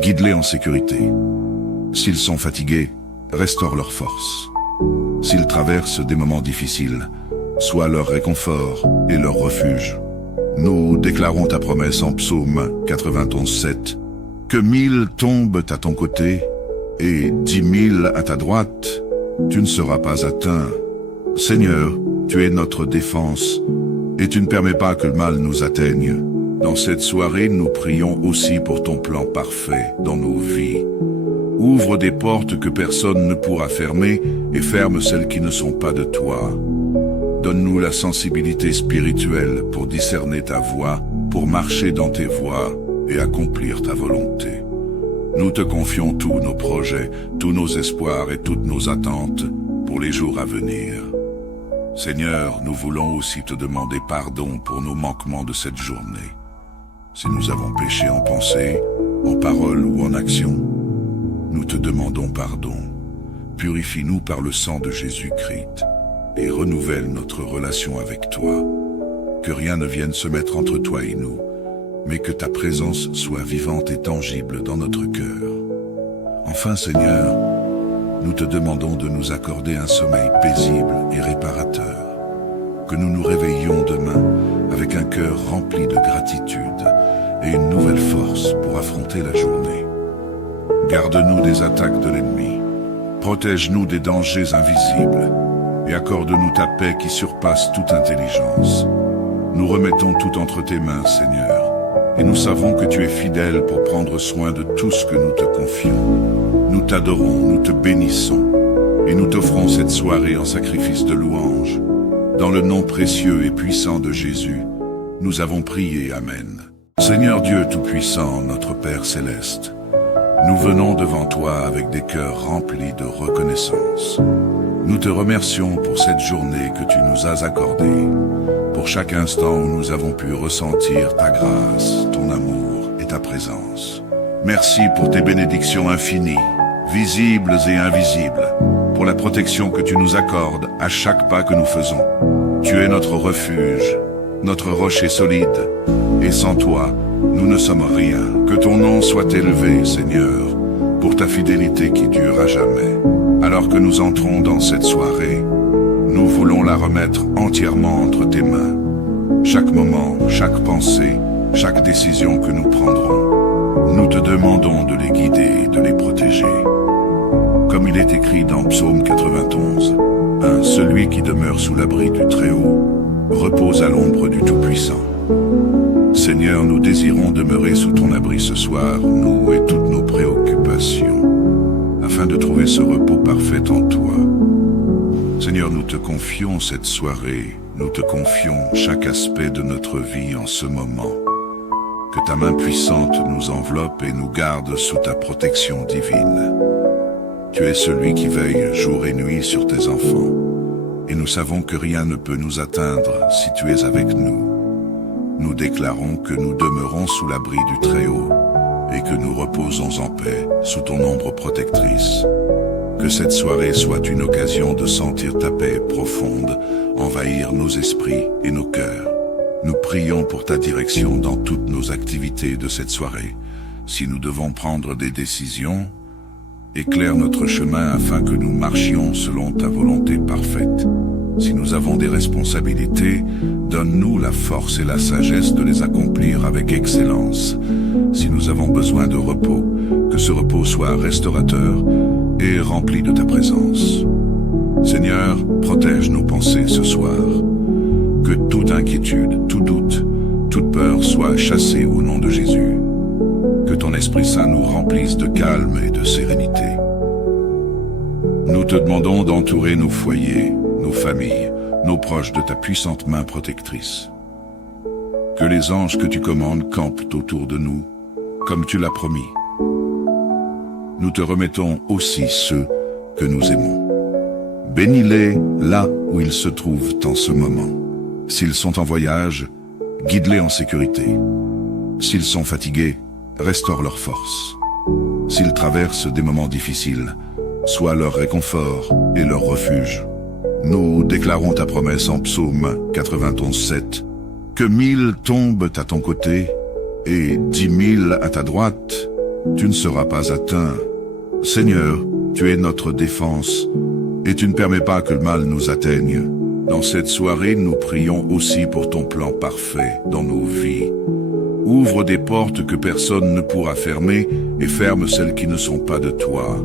guide-les en sécurité. S'ils sont fatigués, restaure leur force. S'ils traversent des moments difficiles, sois leur réconfort et leur refuge. Nous déclarons ta promesse en psaume 91:7, que 1000 tombent à ton côté et 10 000 à ta droite, tu ne seras pas atteint. Seigneur, tu es notre défense et tu ne permets pas que le mal nous atteigne. Dans cette soirée, nous prions aussi pour ton plan parfait dans nos vies. Ouvre des portes que personne ne pourra fermer et ferme celles qui ne sont pas de toi. Donne-nous la sensibilité spirituelle pour discerner ta voix, pour marcher dans tes voies et accomplir ta volonté. Nous te confions tous nos projets, tous nos espoirs et toutes nos attentes pour les jours à venir. Seigneur, nous voulons aussi te demander pardon pour nos manquements de cette journée. Si nous avons péché en pensée, en parole ou en action, nous te demandons pardon. Purifie-nous par le sang de Jésus-Christ et renouvelle notre relation avec toi. Que rien ne vienne se mettre entre toi et nous, mais que ta présence soit vivante et tangible dans notre cœur. Enfin, Seigneur, nous te demandons de nous accorder un sommeil paisible et réparateur. Que nous nous réveillions demain avec un cœur rempli de gratitude et une nouvelle force pour affronter la journée. Garde-nous des attaques de l'ennemi. Protège-nous des dangers invisibles et accorde-nous ta paix qui surpasse toute intelligence. Nous remettons tout entre tes mains, Seigneur, et nous savons que tu es fidèle pour prendre soin de tout ce que nous te confions. Nous t'adorons, nous te bénissons, et nous t'offrons cette soirée en sacrifice de louange. Dans le nom précieux et puissant de Jésus, nous avons prié, Amen. Seigneur Dieu Tout-Puissant, notre Père Céleste, nous venons devant toi avec des cœurs remplis de reconnaissance. Nous te remercions pour cette journée que tu nous as accordée, pour chaque instant où nous avons pu ressentir ta grâce, ton amour et ta présence. Merci pour tes bénédictions infinies, visibles et invisibles, pour la protection que tu nous accordes à chaque pas que nous faisons. Tu es notre refuge, notre rocher solide, et sans toi, nous ne sommes rien. Que ton nom soit élevé, Seigneur, pour ta fidélité qui dure à jamais. Alors que nous entrons dans cette soirée, nous voulons la remettre entièrement entre tes mains. Chaque moment, chaque pensée, chaque décision que nous prendrons, nous te demandons de les guider et de les protéger. Comme il est écrit dans Psaume 91, celui qui demeure sous l'abri du Très-Haut repose à l'ombre du Tout-Puissant. Seigneur, nous désirons demeurer sous ton abri ce soir, nous et toutes nos préoccupations, afin de trouver ce repos parfait en toi. Seigneur, nous te confions cette soirée, nous te confions chaque aspect de notre vie en ce moment. Que ta main puissante nous enveloppe et nous garde sous ta protection divine. Tu es celui qui veille jour et nuit sur tes enfants, et nous savons que rien ne peut nous atteindre si tu es avec nous. Nous déclarons que nous demeurons sous l'abri du Très-Haut et que nous reposons en paix sous ton ombre protectrice. Que cette soirée soit une occasion de sentir ta paix profonde envahir nos esprits et nos cœurs. Nous prions pour ta direction dans toutes nos activités de cette soirée. Si nous devons prendre des décisions, éclaire notre chemin afin que nous marchions selon ta volonté parfaite. Si nous avons des responsabilités, donne-nous la force et la sagesse de les accomplir avec excellence. Si nous avons besoin de repos, que ce repos soit restaurateur et rempli de ta présence. Seigneur, protège nos pensées ce soir. Que toute inquiétude, tout doute, toute peur soit chassée au nom de Jésus. Que ton Esprit Saint nous remplisse de calme et de sérénité. Nous te demandons d'entourer nos foyers, nos familles, nos proches de ta puissante main protectrice. Que les anges que tu commandes campent autour de nous, comme tu l'as promis. Nous te remettons aussi ceux que nous aimons. Bénis-les là où ils se trouvent en ce moment. S'ils sont en voyage, guide-les en sécurité. S'ils sont fatigués, restaure leur force. S'ils traversent des moments difficiles, sois leur réconfort et leur refuge. Nous déclarons ta promesse en psaume 91:7. Que 1000 tombent à ton côté et 10 000 à ta droite, tu ne seras pas atteint. Seigneur, tu es notre défense et tu ne permets pas que le mal nous atteigne. Dans cette soirée, nous prions aussi pour ton plan parfait dans nos vies. Ouvre des portes que personne ne pourra fermer et ferme celles qui ne sont pas de toi.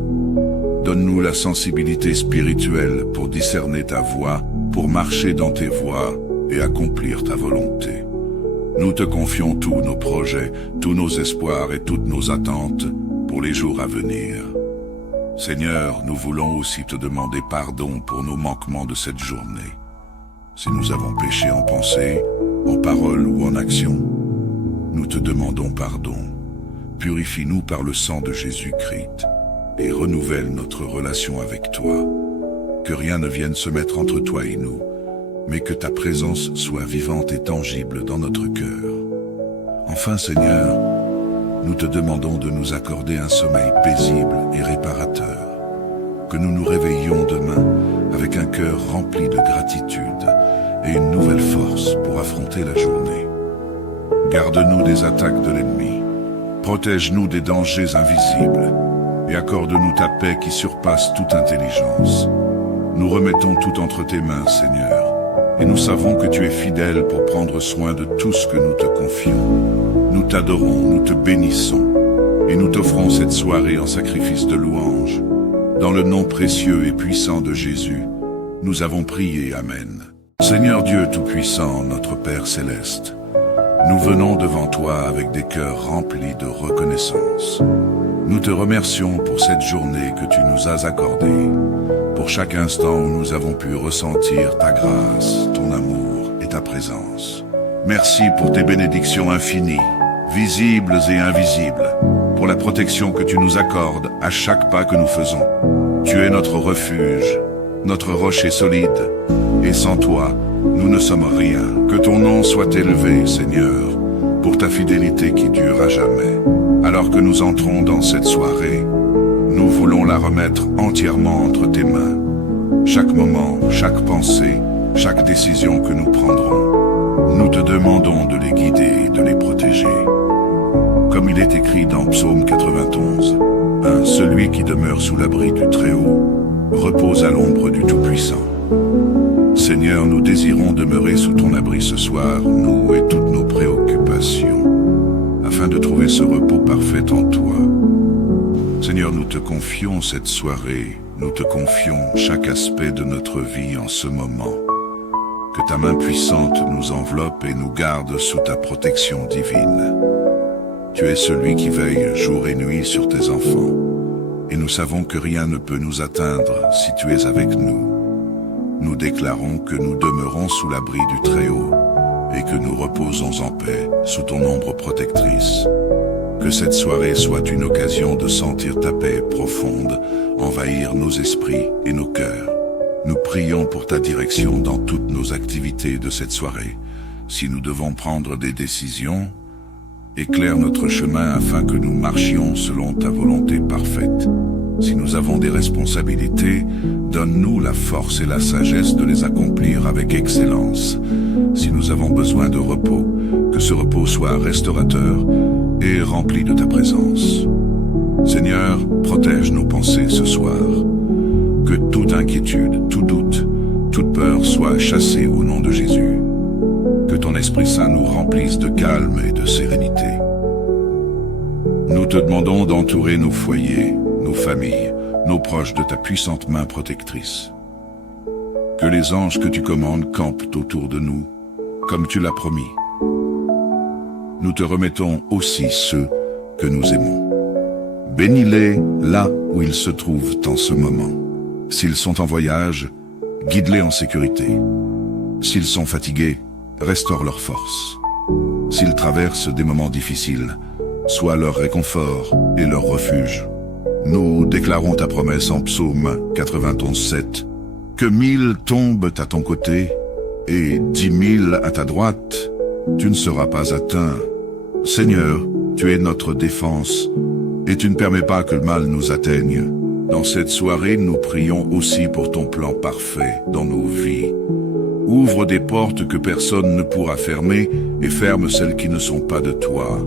Donne-nous la sensibilité spirituelle pour discerner ta voie, pour marcher dans tes voies et accomplir ta volonté. Nous te confions tous nos projets, tous nos espoirs et toutes nos attentes pour les jours à venir. Seigneur, nous voulons aussi te demander pardon pour nos manquements de cette journée. Si nous avons péché en pensée, en parole ou en action, nous te demandons pardon. Purifie-nous par le sang de Jésus-Christ et renouvelle notre relation avec toi. Que rien ne vienne se mettre entre toi et nous, mais que ta présence soit vivante et tangible dans notre cœur. Enfin, Seigneur, nous te demandons de nous accorder un sommeil paisible et réparateur. Que nous nous réveillions demain avec un cœur rempli de gratitude et une nouvelle force pour affronter la journée. Garde-nous des attaques de l'ennemi. Protège-nous des dangers invisibles et accorde-nous ta paix qui surpasse toute intelligence. Nous remettons tout entre tes mains, Seigneur, et nous savons que tu es fidèle pour prendre soin de tout ce que nous te confions. Nous t'adorons, nous te bénissons, et nous t'offrons cette soirée en sacrifice de louange. Dans le nom précieux et puissant de Jésus, nous avons prié, Amen. Seigneur Dieu Tout-Puissant, notre Père Céleste, nous venons devant toi avec des cœurs remplis de reconnaissance. Nous te remercions pour cette journée que tu nous as accordée, pour chaque instant où nous avons pu ressentir ta grâce, ton amour et ta présence. Merci pour tes bénédictions infinies, visibles et invisibles, pour la protection que tu nous accordes à chaque pas que nous faisons. Tu es notre refuge, notre rocher solide, et sans toi, nous ne sommes rien. Que ton nom soit élevé, Seigneur, pour ta fidélité qui dure à jamais. Alors que nous entrons dans cette soirée, nous voulons la remettre entièrement entre tes mains. Chaque moment, chaque pensée, chaque décision que nous prendrons, nous te demandons de les guider et de les protéger. Comme il est écrit dans Psaume 91, celui qui demeure sous l'abri du Très-Haut repose à l'ombre du Tout-Puissant. Seigneur, nous désirons demeurer sous ton abri ce soir, nous et toutes nos préoccupations, afin de trouver ce repos parfait en toi. Seigneur, nous te confions cette soirée, nous te confions chaque aspect de notre vie en ce moment. Que ta main puissante nous enveloppe et nous garde sous ta protection divine. Tu es celui qui veille jour et nuit sur tes enfants, et nous savons que rien ne peut nous atteindre si tu es avec nous. Nous déclarons que nous demeurons sous l'abri du Très-Haut et que nous reposons en paix sous ton ombre protectrice. Que cette soirée soit une occasion de sentir ta paix profonde envahir nos esprits et nos cœurs. Nous prions pour ta direction dans toutes nos activités de cette soirée. Si nous devons prendre des décisions, éclaire notre chemin afin que nous marchions selon ta volonté parfaite. Si nous avons des responsabilités, donne-nous la force et la sagesse de les accomplir avec excellence. Si nous avons besoin de repos, que ce repos soit restaurateur et rempli de ta présence. Seigneur, protège nos pensées ce soir. Que toute inquiétude, tout doute, toute peur soit chassée au nom de Jésus. Que ton Esprit Saint nous remplisse de calme et de sérénité. Nous te demandons d'entourer nos foyers, nos familles, nos proches de ta puissante main protectrice. Que les anges que tu commandes campent autour de nous, comme tu l'as promis. Nous te remettons aussi ceux que nous aimons. Bénis-les là où ils se trouvent en ce moment. S'ils sont en voyage, guide-les en sécurité. S'ils sont fatigués, restaure leur force. S'ils traversent des moments difficiles, sois leur réconfort et leur refuge. Nous déclarons ta promesse en psaume 91:7. Que 1000 tombent à ton côté et 10 000 à ta droite, tu ne seras pas atteint. Seigneur, tu es notre défense et tu ne permets pas que le mal nous atteigne. Dans cette soirée, nous prions aussi pour ton plan parfait dans nos vies. Ouvre des portes que personne ne pourra fermer et ferme celles qui ne sont pas de toi.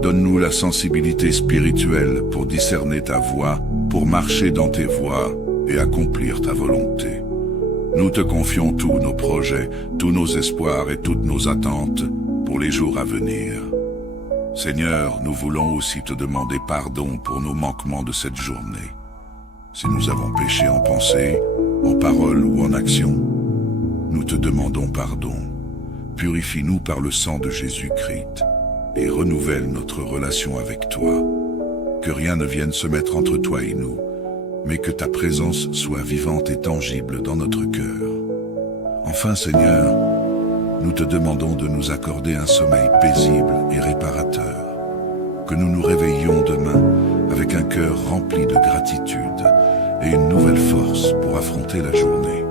Donne-nous la sensibilité spirituelle pour discerner ta voie, pour marcher dans tes voies et accomplir ta volonté. Nous te confions tous nos projets, tous nos espoirs et toutes nos attentes pour les jours à venir. Seigneur, nous voulons aussi te demander pardon pour nos manquements de cette journée. Si nous avons péché en pensée, en parole ou en action, nous te demandons pardon. Purifie-nous par le sang de Jésus-Christ et renouvelle notre relation avec toi. Que rien ne vienne se mettre entre toi et nous, mais que ta présence soit vivante et tangible dans notre cœur. Enfin, Seigneur, nous te demandons de nous accorder un sommeil paisible et réparateur. Que nous nous réveillions demain avec un cœur rempli de gratitude et une nouvelle force pour affronter la journée.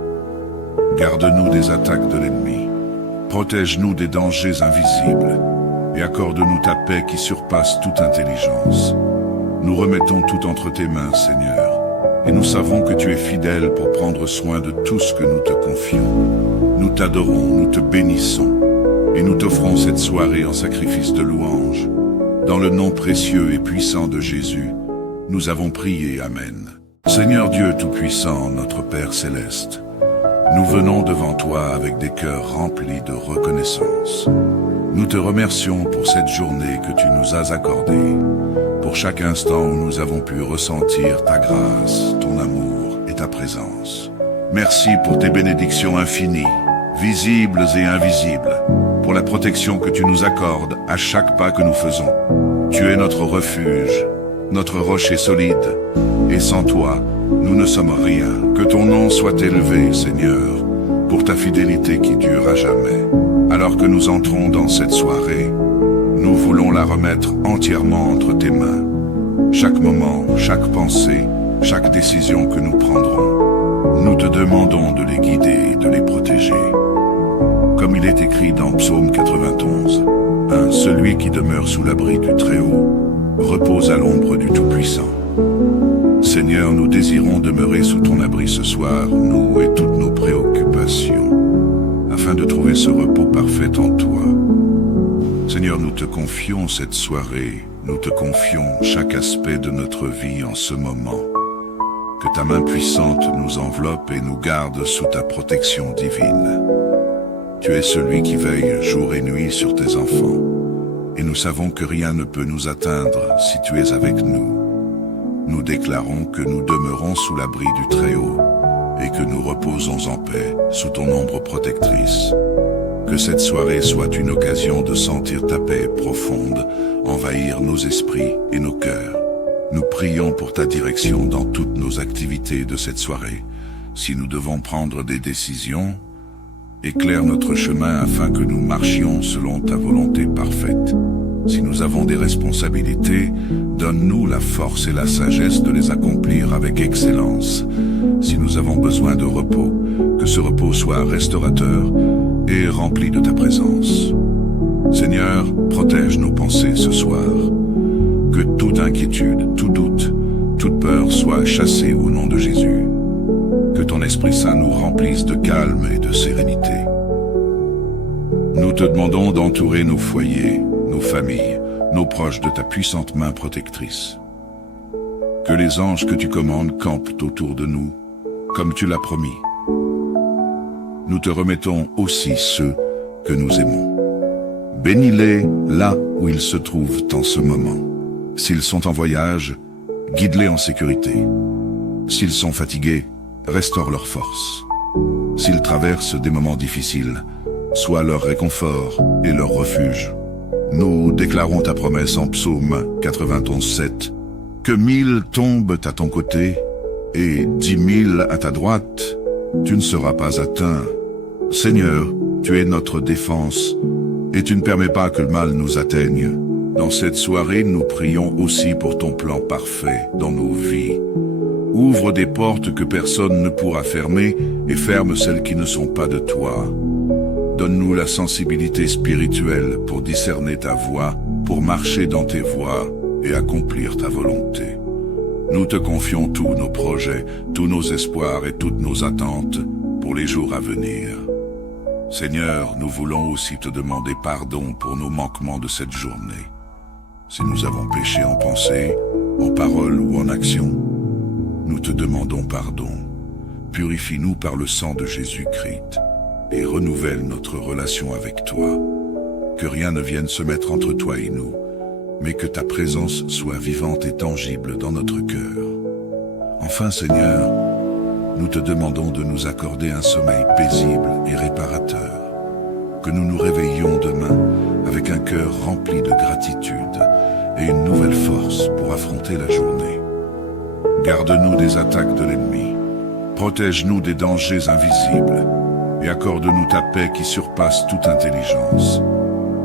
Garde-nous des attaques de l'ennemi, protège-nous des dangers invisibles et accorde-nous ta paix qui surpasse toute intelligence. Nous remettons tout entre tes mains, Seigneur, et nous savons que tu es fidèle pour prendre soin de tout ce que nous te confions. Nous t'adorons, nous te bénissons et nous t'offrons cette soirée en sacrifice de louange. Dans le nom précieux et puissant de Jésus, nous avons prié. Amen. Seigneur Dieu Tout-Puissant, notre Père Céleste, nous venons devant toi avec des cœurs remplis de reconnaissance. Nous te remercions pour cette journée que tu nous as accordée, pour chaque instant où nous avons pu ressentir ta grâce, ton amour et ta présence. Merci pour tes bénédictions infinies, visibles et invisibles, pour la protection que tu nous accordes à chaque pas que nous faisons. Tu es notre refuge, notre rocher solide, et sans toi, nous ne sommes rien. Que ton nom soit élevé, Seigneur, pour ta fidélité qui dure à jamais. Alors que nous entrons dans cette soirée, nous voulons la remettre entièrement entre tes mains. Chaque moment, chaque pensée, chaque décision que nous prendrons, nous te demandons de les guider et de les protéger. Comme il est écrit dans Psaume 91, celui qui demeure sous l'abri du Très-Haut repose à l'ombre du Tout-Puissant. Seigneur, nous désirons demeurer sous ton abri ce soir, nous et toutes nos préoccupations, afin de trouver ce repos parfait en toi. Seigneur, nous te confions cette soirée, nous te confions chaque aspect de notre vie en ce moment. Que ta main puissante nous enveloppe et nous garde sous ta protection divine. Tu es celui qui veille jour et nuit sur tes enfants, et nous savons que rien ne peut nous atteindre si tu es avec nous. Nous déclarons que nous demeurons sous l'abri du Très-Haut et que nous reposons en paix sous ton ombre protectrice. Que cette soirée soit une occasion de sentir ta paix profonde envahir nos esprits et nos cœurs. Nous prions pour ta direction dans toutes nos activités de cette soirée. Si nous devons prendre des décisions, éclaire notre chemin afin que nous marchions selon ta volonté parfaite. Si nous avons des responsabilités, donne-nous la force et la sagesse de les accomplir avec excellence. Si nous avons besoin de repos, que ce repos soit restaurateur et rempli de ta présence. Seigneur, protège nos pensées ce soir. Que toute inquiétude, tout doute, toute peur soit chassée au nom de Jésus. Que ton Esprit Saint nous remplisse de calme et de sérénité. Nous te demandons d'entourer nos foyers, nos familles, nos proches de ta puissante main protectrice. Que les anges que tu commandes campent autour de nous, comme tu l'as promis. Nous te remettons aussi ceux que nous aimons. Bénis-les là où ils se trouvent en ce moment. S'ils sont en voyage, guide-les en sécurité. S'ils sont fatigués, restaure leur force. S'ils traversent des moments difficiles, sois leur réconfort et leur refuge. Nous déclarons ta promesse en psaume 91:7. Que 1000 tombent à ton côté et 10 000 à ta droite, tu ne seras pas atteint. Seigneur, tu es notre défense et tu ne permets pas que le mal nous atteigne. Dans cette soirée, nous prions aussi pour ton plan parfait dans nos vies. Ouvre des portes que personne ne pourra fermer et ferme celles qui ne sont pas de toi. Donne-nous la sensibilité spirituelle pour discerner ta voie, pour marcher dans tes voies et accomplir ta volonté. Nous te confions tous nos projets, tous nos espoirs et toutes nos attentes pour les jours à venir. Seigneur, nous voulons aussi te demander pardon pour nos manquements de cette journée. Si nous avons péché en pensée, en parole ou en action, nous te demandons pardon. Purifie-nous par le sang de Jésus-Christ et renouvelle notre relation avec toi. Que rien ne vienne se mettre entre toi et nous, mais que ta présence soit vivante et tangible dans notre cœur. Enfin, Seigneur, nous te demandons de nous accorder un sommeil paisible et réparateur. Que nous nous réveillions demain avec un cœur rempli de gratitude et une nouvelle force pour affronter la journée. Garde-nous des attaques de l'ennemi. Protège-nous des dangers invisibles et accorde-nous ta paix qui surpasse toute intelligence.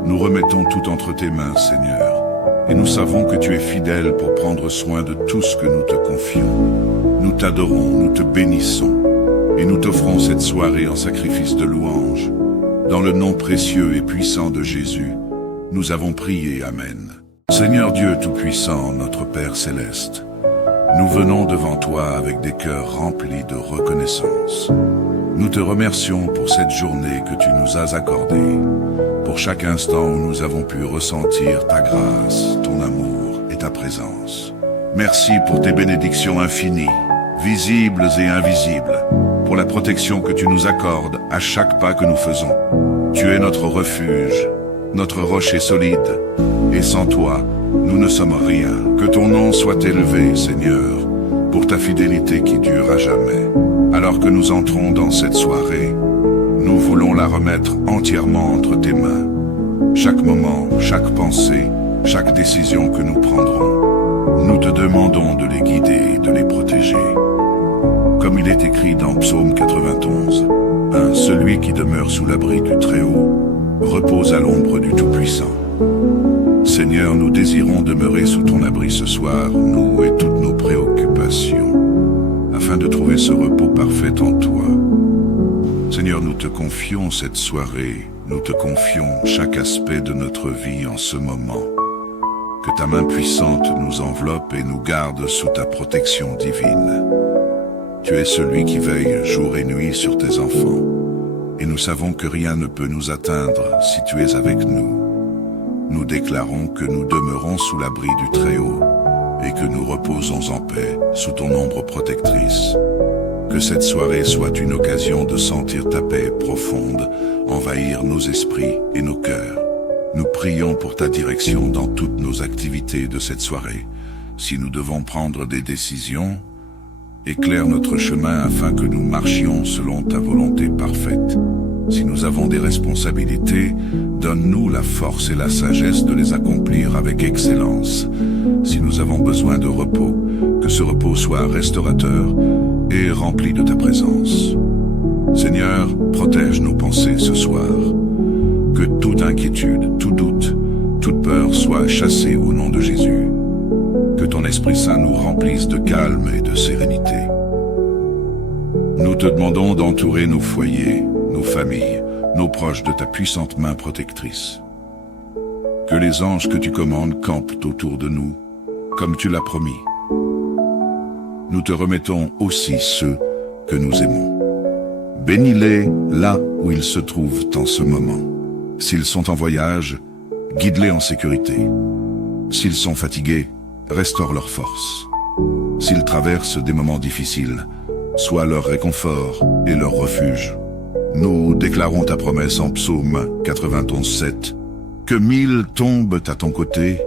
Nous remettons tout entre tes mains, Seigneur, et nous savons que tu es fidèle pour prendre soin de tout ce que nous te confions. Nous t'adorons, nous te bénissons, et nous t'offrons cette soirée en sacrifice de louange. Dans le nom précieux et puissant de Jésus, nous avons prié, Amen. Seigneur Dieu Tout-Puissant, notre Père Céleste, nous venons devant toi avec des cœurs remplis de reconnaissance. Nous te remercions pour cette journée que tu nous as accordée, pour chaque instant où nous avons pu ressentir ta grâce, ton amour et ta présence. Merci pour tes bénédictions infinies, visibles et invisibles, pour la protection que tu nous accordes à chaque pas que nous faisons. Tu es notre refuge, notre rocher solide, et sans toi, nous ne sommes rien. Que ton nom soit élevé, Seigneur, pour ta fidélité qui dure à jamais. Alors que nous entrons dans cette soirée, nous voulons la remettre entièrement entre tes mains. Chaque moment, chaque pensée, chaque décision que nous prendrons, nous te demandons de les guider et de les protéger. Comme il est écrit dans Psaume 91, « Celui qui demeure sous l'abri du Très-Haut repose à l'ombre du Tout-Puissant. » Seigneur, nous désirons demeurer sous ton abri ce soir, nous et toutes nos préoccupations, afin de trouver ce repos parfait en toi. Seigneur, nous te confions cette soirée, nous te confions chaque aspect de notre vie en ce moment. Que ta main puissante nous enveloppe et nous garde sous ta protection divine. Tu es celui qui veille jour et nuit sur tes enfants, et nous savons que rien ne peut nous atteindre si tu es avec nous. Nous déclarons que nous demeurons sous l'abri du Très-Haut et que nous reposons en paix sous ton ombre protectrice. Que cette soirée soit une occasion de sentir ta paix profonde envahir nos esprits et nos cœurs. Nous prions pour ta direction dans toutes nos activités de cette soirée. Si nous devons prendre des décisions, éclaire notre chemin afin que nous marchions selon ta volonté parfaite. Si nous avons des responsabilités, donne-nous la force et la sagesse de les accomplir avec excellence. Si nous avons besoin de repos, que ce repos soit restaurateur et rempli de ta présence. Seigneur, protège nos pensées ce soir. Que toute inquiétude, tout doute, toute peur soit chassée au nom de Jésus. Que ton Esprit Saint nous remplisse de calme et de sérénité. Nous te demandons d'entourer nos foyers, nos familles, nos proches de ta puissante main protectrice. Que les anges que tu commandes campent autour de nous, comme tu l'as promis. Nous te remettons aussi ceux que nous aimons. Bénis-les là où ils se trouvent en ce moment. S'ils sont en voyage, guide-les en sécurité. S'ils sont fatigués, restaure leur force. S'ils traversent des moments difficiles, sois leur réconfort et leur refuge. Nous déclarons ta promesse en Psaume 91:7, que 1000 tombent à ton côté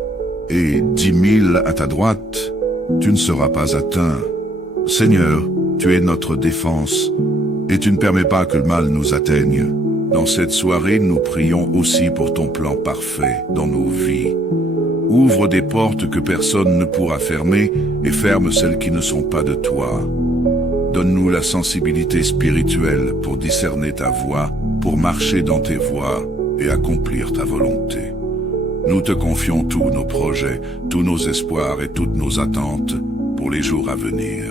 et 10 000 à ta droite, tu ne seras pas atteint. Seigneur, tu es notre défense et tu ne permets pas que le mal nous atteigne. Dans cette soirée, nous prions aussi pour ton plan parfait dans nos vies. Ouvre des portes que personne ne pourra fermer et ferme celles qui ne sont pas de toi. Donne-nous la sensibilité spirituelle pour discerner ta voie, pour marcher dans tes voies et accomplir ta volonté. Nous te confions tous nos projets, tous nos espoirs et toutes nos attentes pour les jours à venir.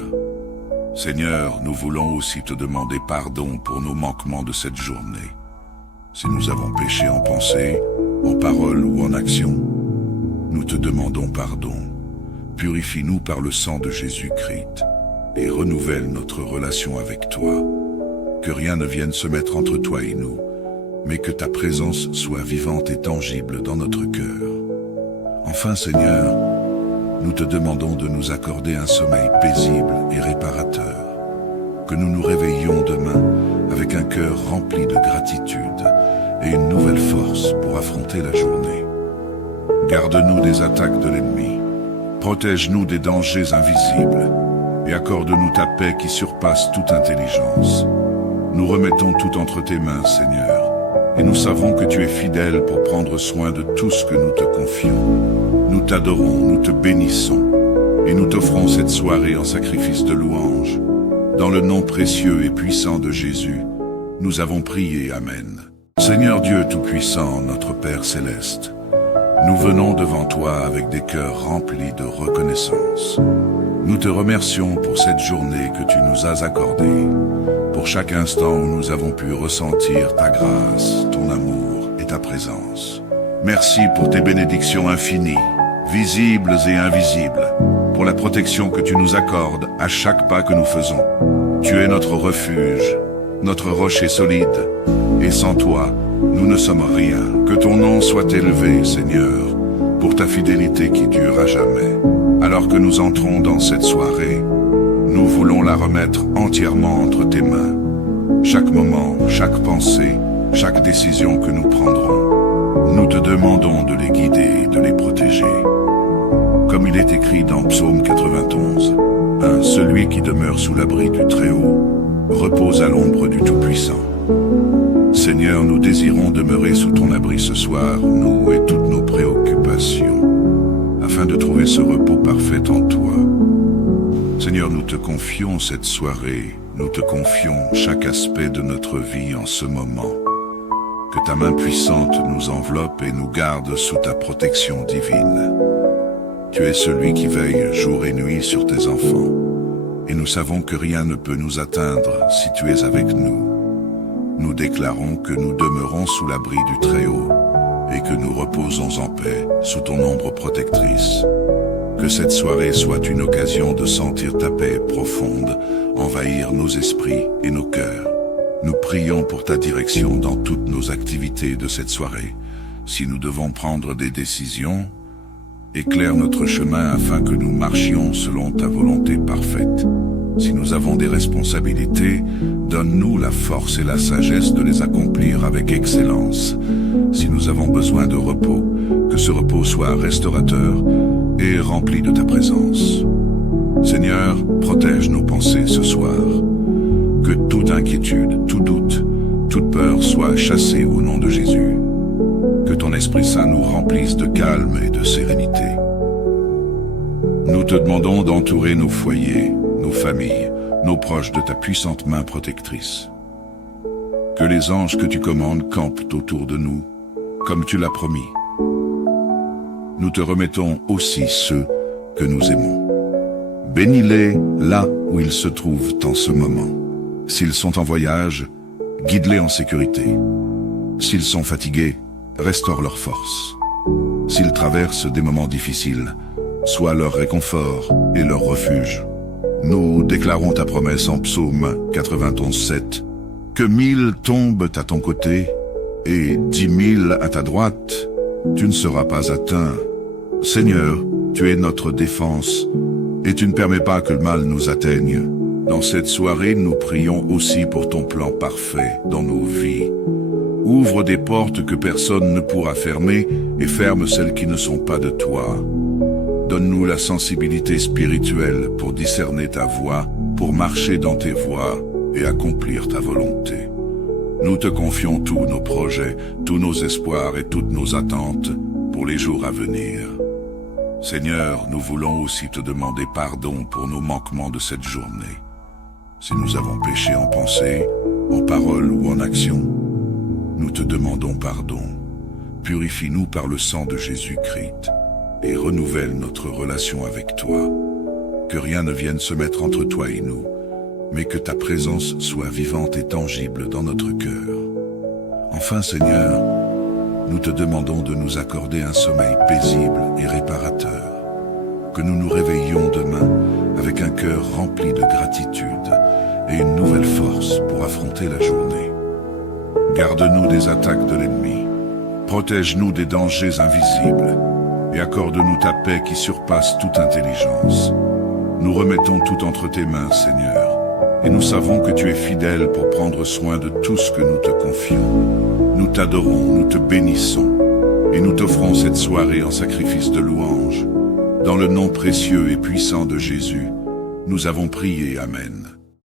Seigneur, nous voulons aussi te demander pardon pour nos manquements de cette journée. Si nous avons péché en pensée, en parole ou en action, nous te demandons pardon. Purifie-nous par le sang de Jésus-Christ et renouvelle notre relation avec toi. Que rien ne vienne se mettre entre toi et nous, mais que ta présence soit vivante et tangible dans notre cœur. Enfin, Seigneur, nous te demandons de nous accorder un sommeil paisible et réparateur. Que nous nous réveillions demain avec un cœur rempli de gratitude et une nouvelle force pour affronter la journée. Garde-nous des attaques de l'ennemi. Protège-nous des dangers invisibles et accorde-nous ta paix qui surpasse toute intelligence. Nous remettons tout entre tes mains, Seigneur, et nous savons que tu es fidèle pour prendre soin de tout ce que nous te confions. Nous t'adorons, nous te bénissons, et nous t'offrons cette soirée en sacrifice de louange. Dans le nom précieux et puissant de Jésus, nous avons prié, Amen. Seigneur Dieu Tout-Puissant, notre Père Céleste, nous venons devant toi avec des cœurs remplis de reconnaissance. Nous te remercions pour cette journée que tu nous as accordée, pour chaque instant où nous avons pu ressentir ta grâce, ton amour et ta présence. Merci pour tes bénédictions infinies, visibles et invisibles, pour la protection que tu nous accordes à chaque pas que nous faisons. Tu es notre refuge, notre rocher solide, et sans toi, nous ne sommes rien. Que ton nom soit élevé, Seigneur, pour ta fidélité qui dure à jamais. Alors que nous entrons dans cette soirée, nous voulons la remettre entièrement entre tes mains. Chaque moment, chaque pensée, chaque décision que nous prendrons, nous te demandons de les guider et de les protéger. Comme il est écrit dans Psaume 91, celui qui demeure sous l'abri du Très-Haut repose à l'ombre du Tout-Puissant. Seigneur, nous désirons demeurer sous ton abri ce soir, nous et toutes nos préoccupations, afin de trouver ce repos parfait en toi. Seigneur, nous te confions cette soirée, nous te confions chaque aspect de notre vie en ce moment. Que ta main puissante nous enveloppe et nous garde sous ta protection divine. Tu es celui qui veille jour et nuit sur tes enfants, et nous savons que rien ne peut nous atteindre si tu es avec nous. Nous déclarons que nous demeurons sous l'abri du Très-Haut et que nous reposons en paix sous ton ombre protectrice. Que cette soirée soit une occasion de sentir ta paix profonde envahir nos esprits et nos cœurs. Nous prions pour ta direction dans toutes nos activités de cette soirée. Si nous devons prendre des décisions, éclaire notre chemin afin que nous marchions selon ta volonté parfaite. Si nous avons des responsabilités, donne-nous la force et la sagesse de les accomplir avec excellence. Si nous avons besoin de repos, que ce repos soit restaurateur et rempli de ta présence. Seigneur, protège nos pensées ce soir. Que toute inquiétude, tout doute, toute peur soit chassée au nom de Jésus. Que ton Esprit Saint nous remplisse de calme et de sérénité. Nous te demandons d'entourer nos foyers, nos familles, nos proches de ta puissante main protectrice. Que les anges que tu commandes campent autour de nous, comme tu l'as promis. Nous te remettons aussi ceux que nous aimons. Bénis-les là où ils se trouvent en ce moment. S'ils sont en voyage, guide-les en sécurité. S'ils sont fatigués, restaure leur force. S'ils traversent des moments difficiles, sois leur réconfort et leur refuge. Nous déclarons ta promesse en Psaume 91:7, que 1000 tombent à ton côté et 10 000 à ta droite, tu ne seras pas atteint. Seigneur, tu es notre défense et tu ne permets pas que le mal nous atteigne. Dans cette soirée, nous prions aussi pour ton plan parfait dans nos vies. Ouvre des portes que personne ne pourra fermer et ferme celles qui ne sont pas de toi. Donne-nous la sensibilité spirituelle pour discerner ta voie, pour marcher dans tes voies et accomplir ta volonté. Nous te confions tous nos projets, tous nos espoirs et toutes nos attentes pour les jours à venir. Seigneur, nous voulons aussi te demander pardon pour nos manquements de cette journée. Si nous avons péché en pensée, en parole ou en action, nous nous te demandons pardon. Purifie-nous par le sang de Jésus-Christ et renouvelle notre relation avec toi. Que rien ne vienne se mettre entre toi et nous, mais que ta présence soit vivante et tangible dans notre cœur. Enfin, Seigneur, nous te demandons de nous accorder un sommeil paisible et réparateur. Que nous nous réveillions demain avec un cœur rempli de gratitude et une nouvelle force pour affronter la journée. Garde-nous des attaques de l'ennemi, protège-nous des dangers invisibles et accorde-nous ta paix qui surpasse toute intelligence. Nous remettons tout entre tes mains, Seigneur, et nous savons que tu es fidèle pour prendre soin de tout ce que nous te confions. Nous t'adorons, nous te bénissons, et nous t'offrons cette soirée en sacrifice de louange. Dans le nom précieux et puissant de Jésus, nous avons prié. Amen.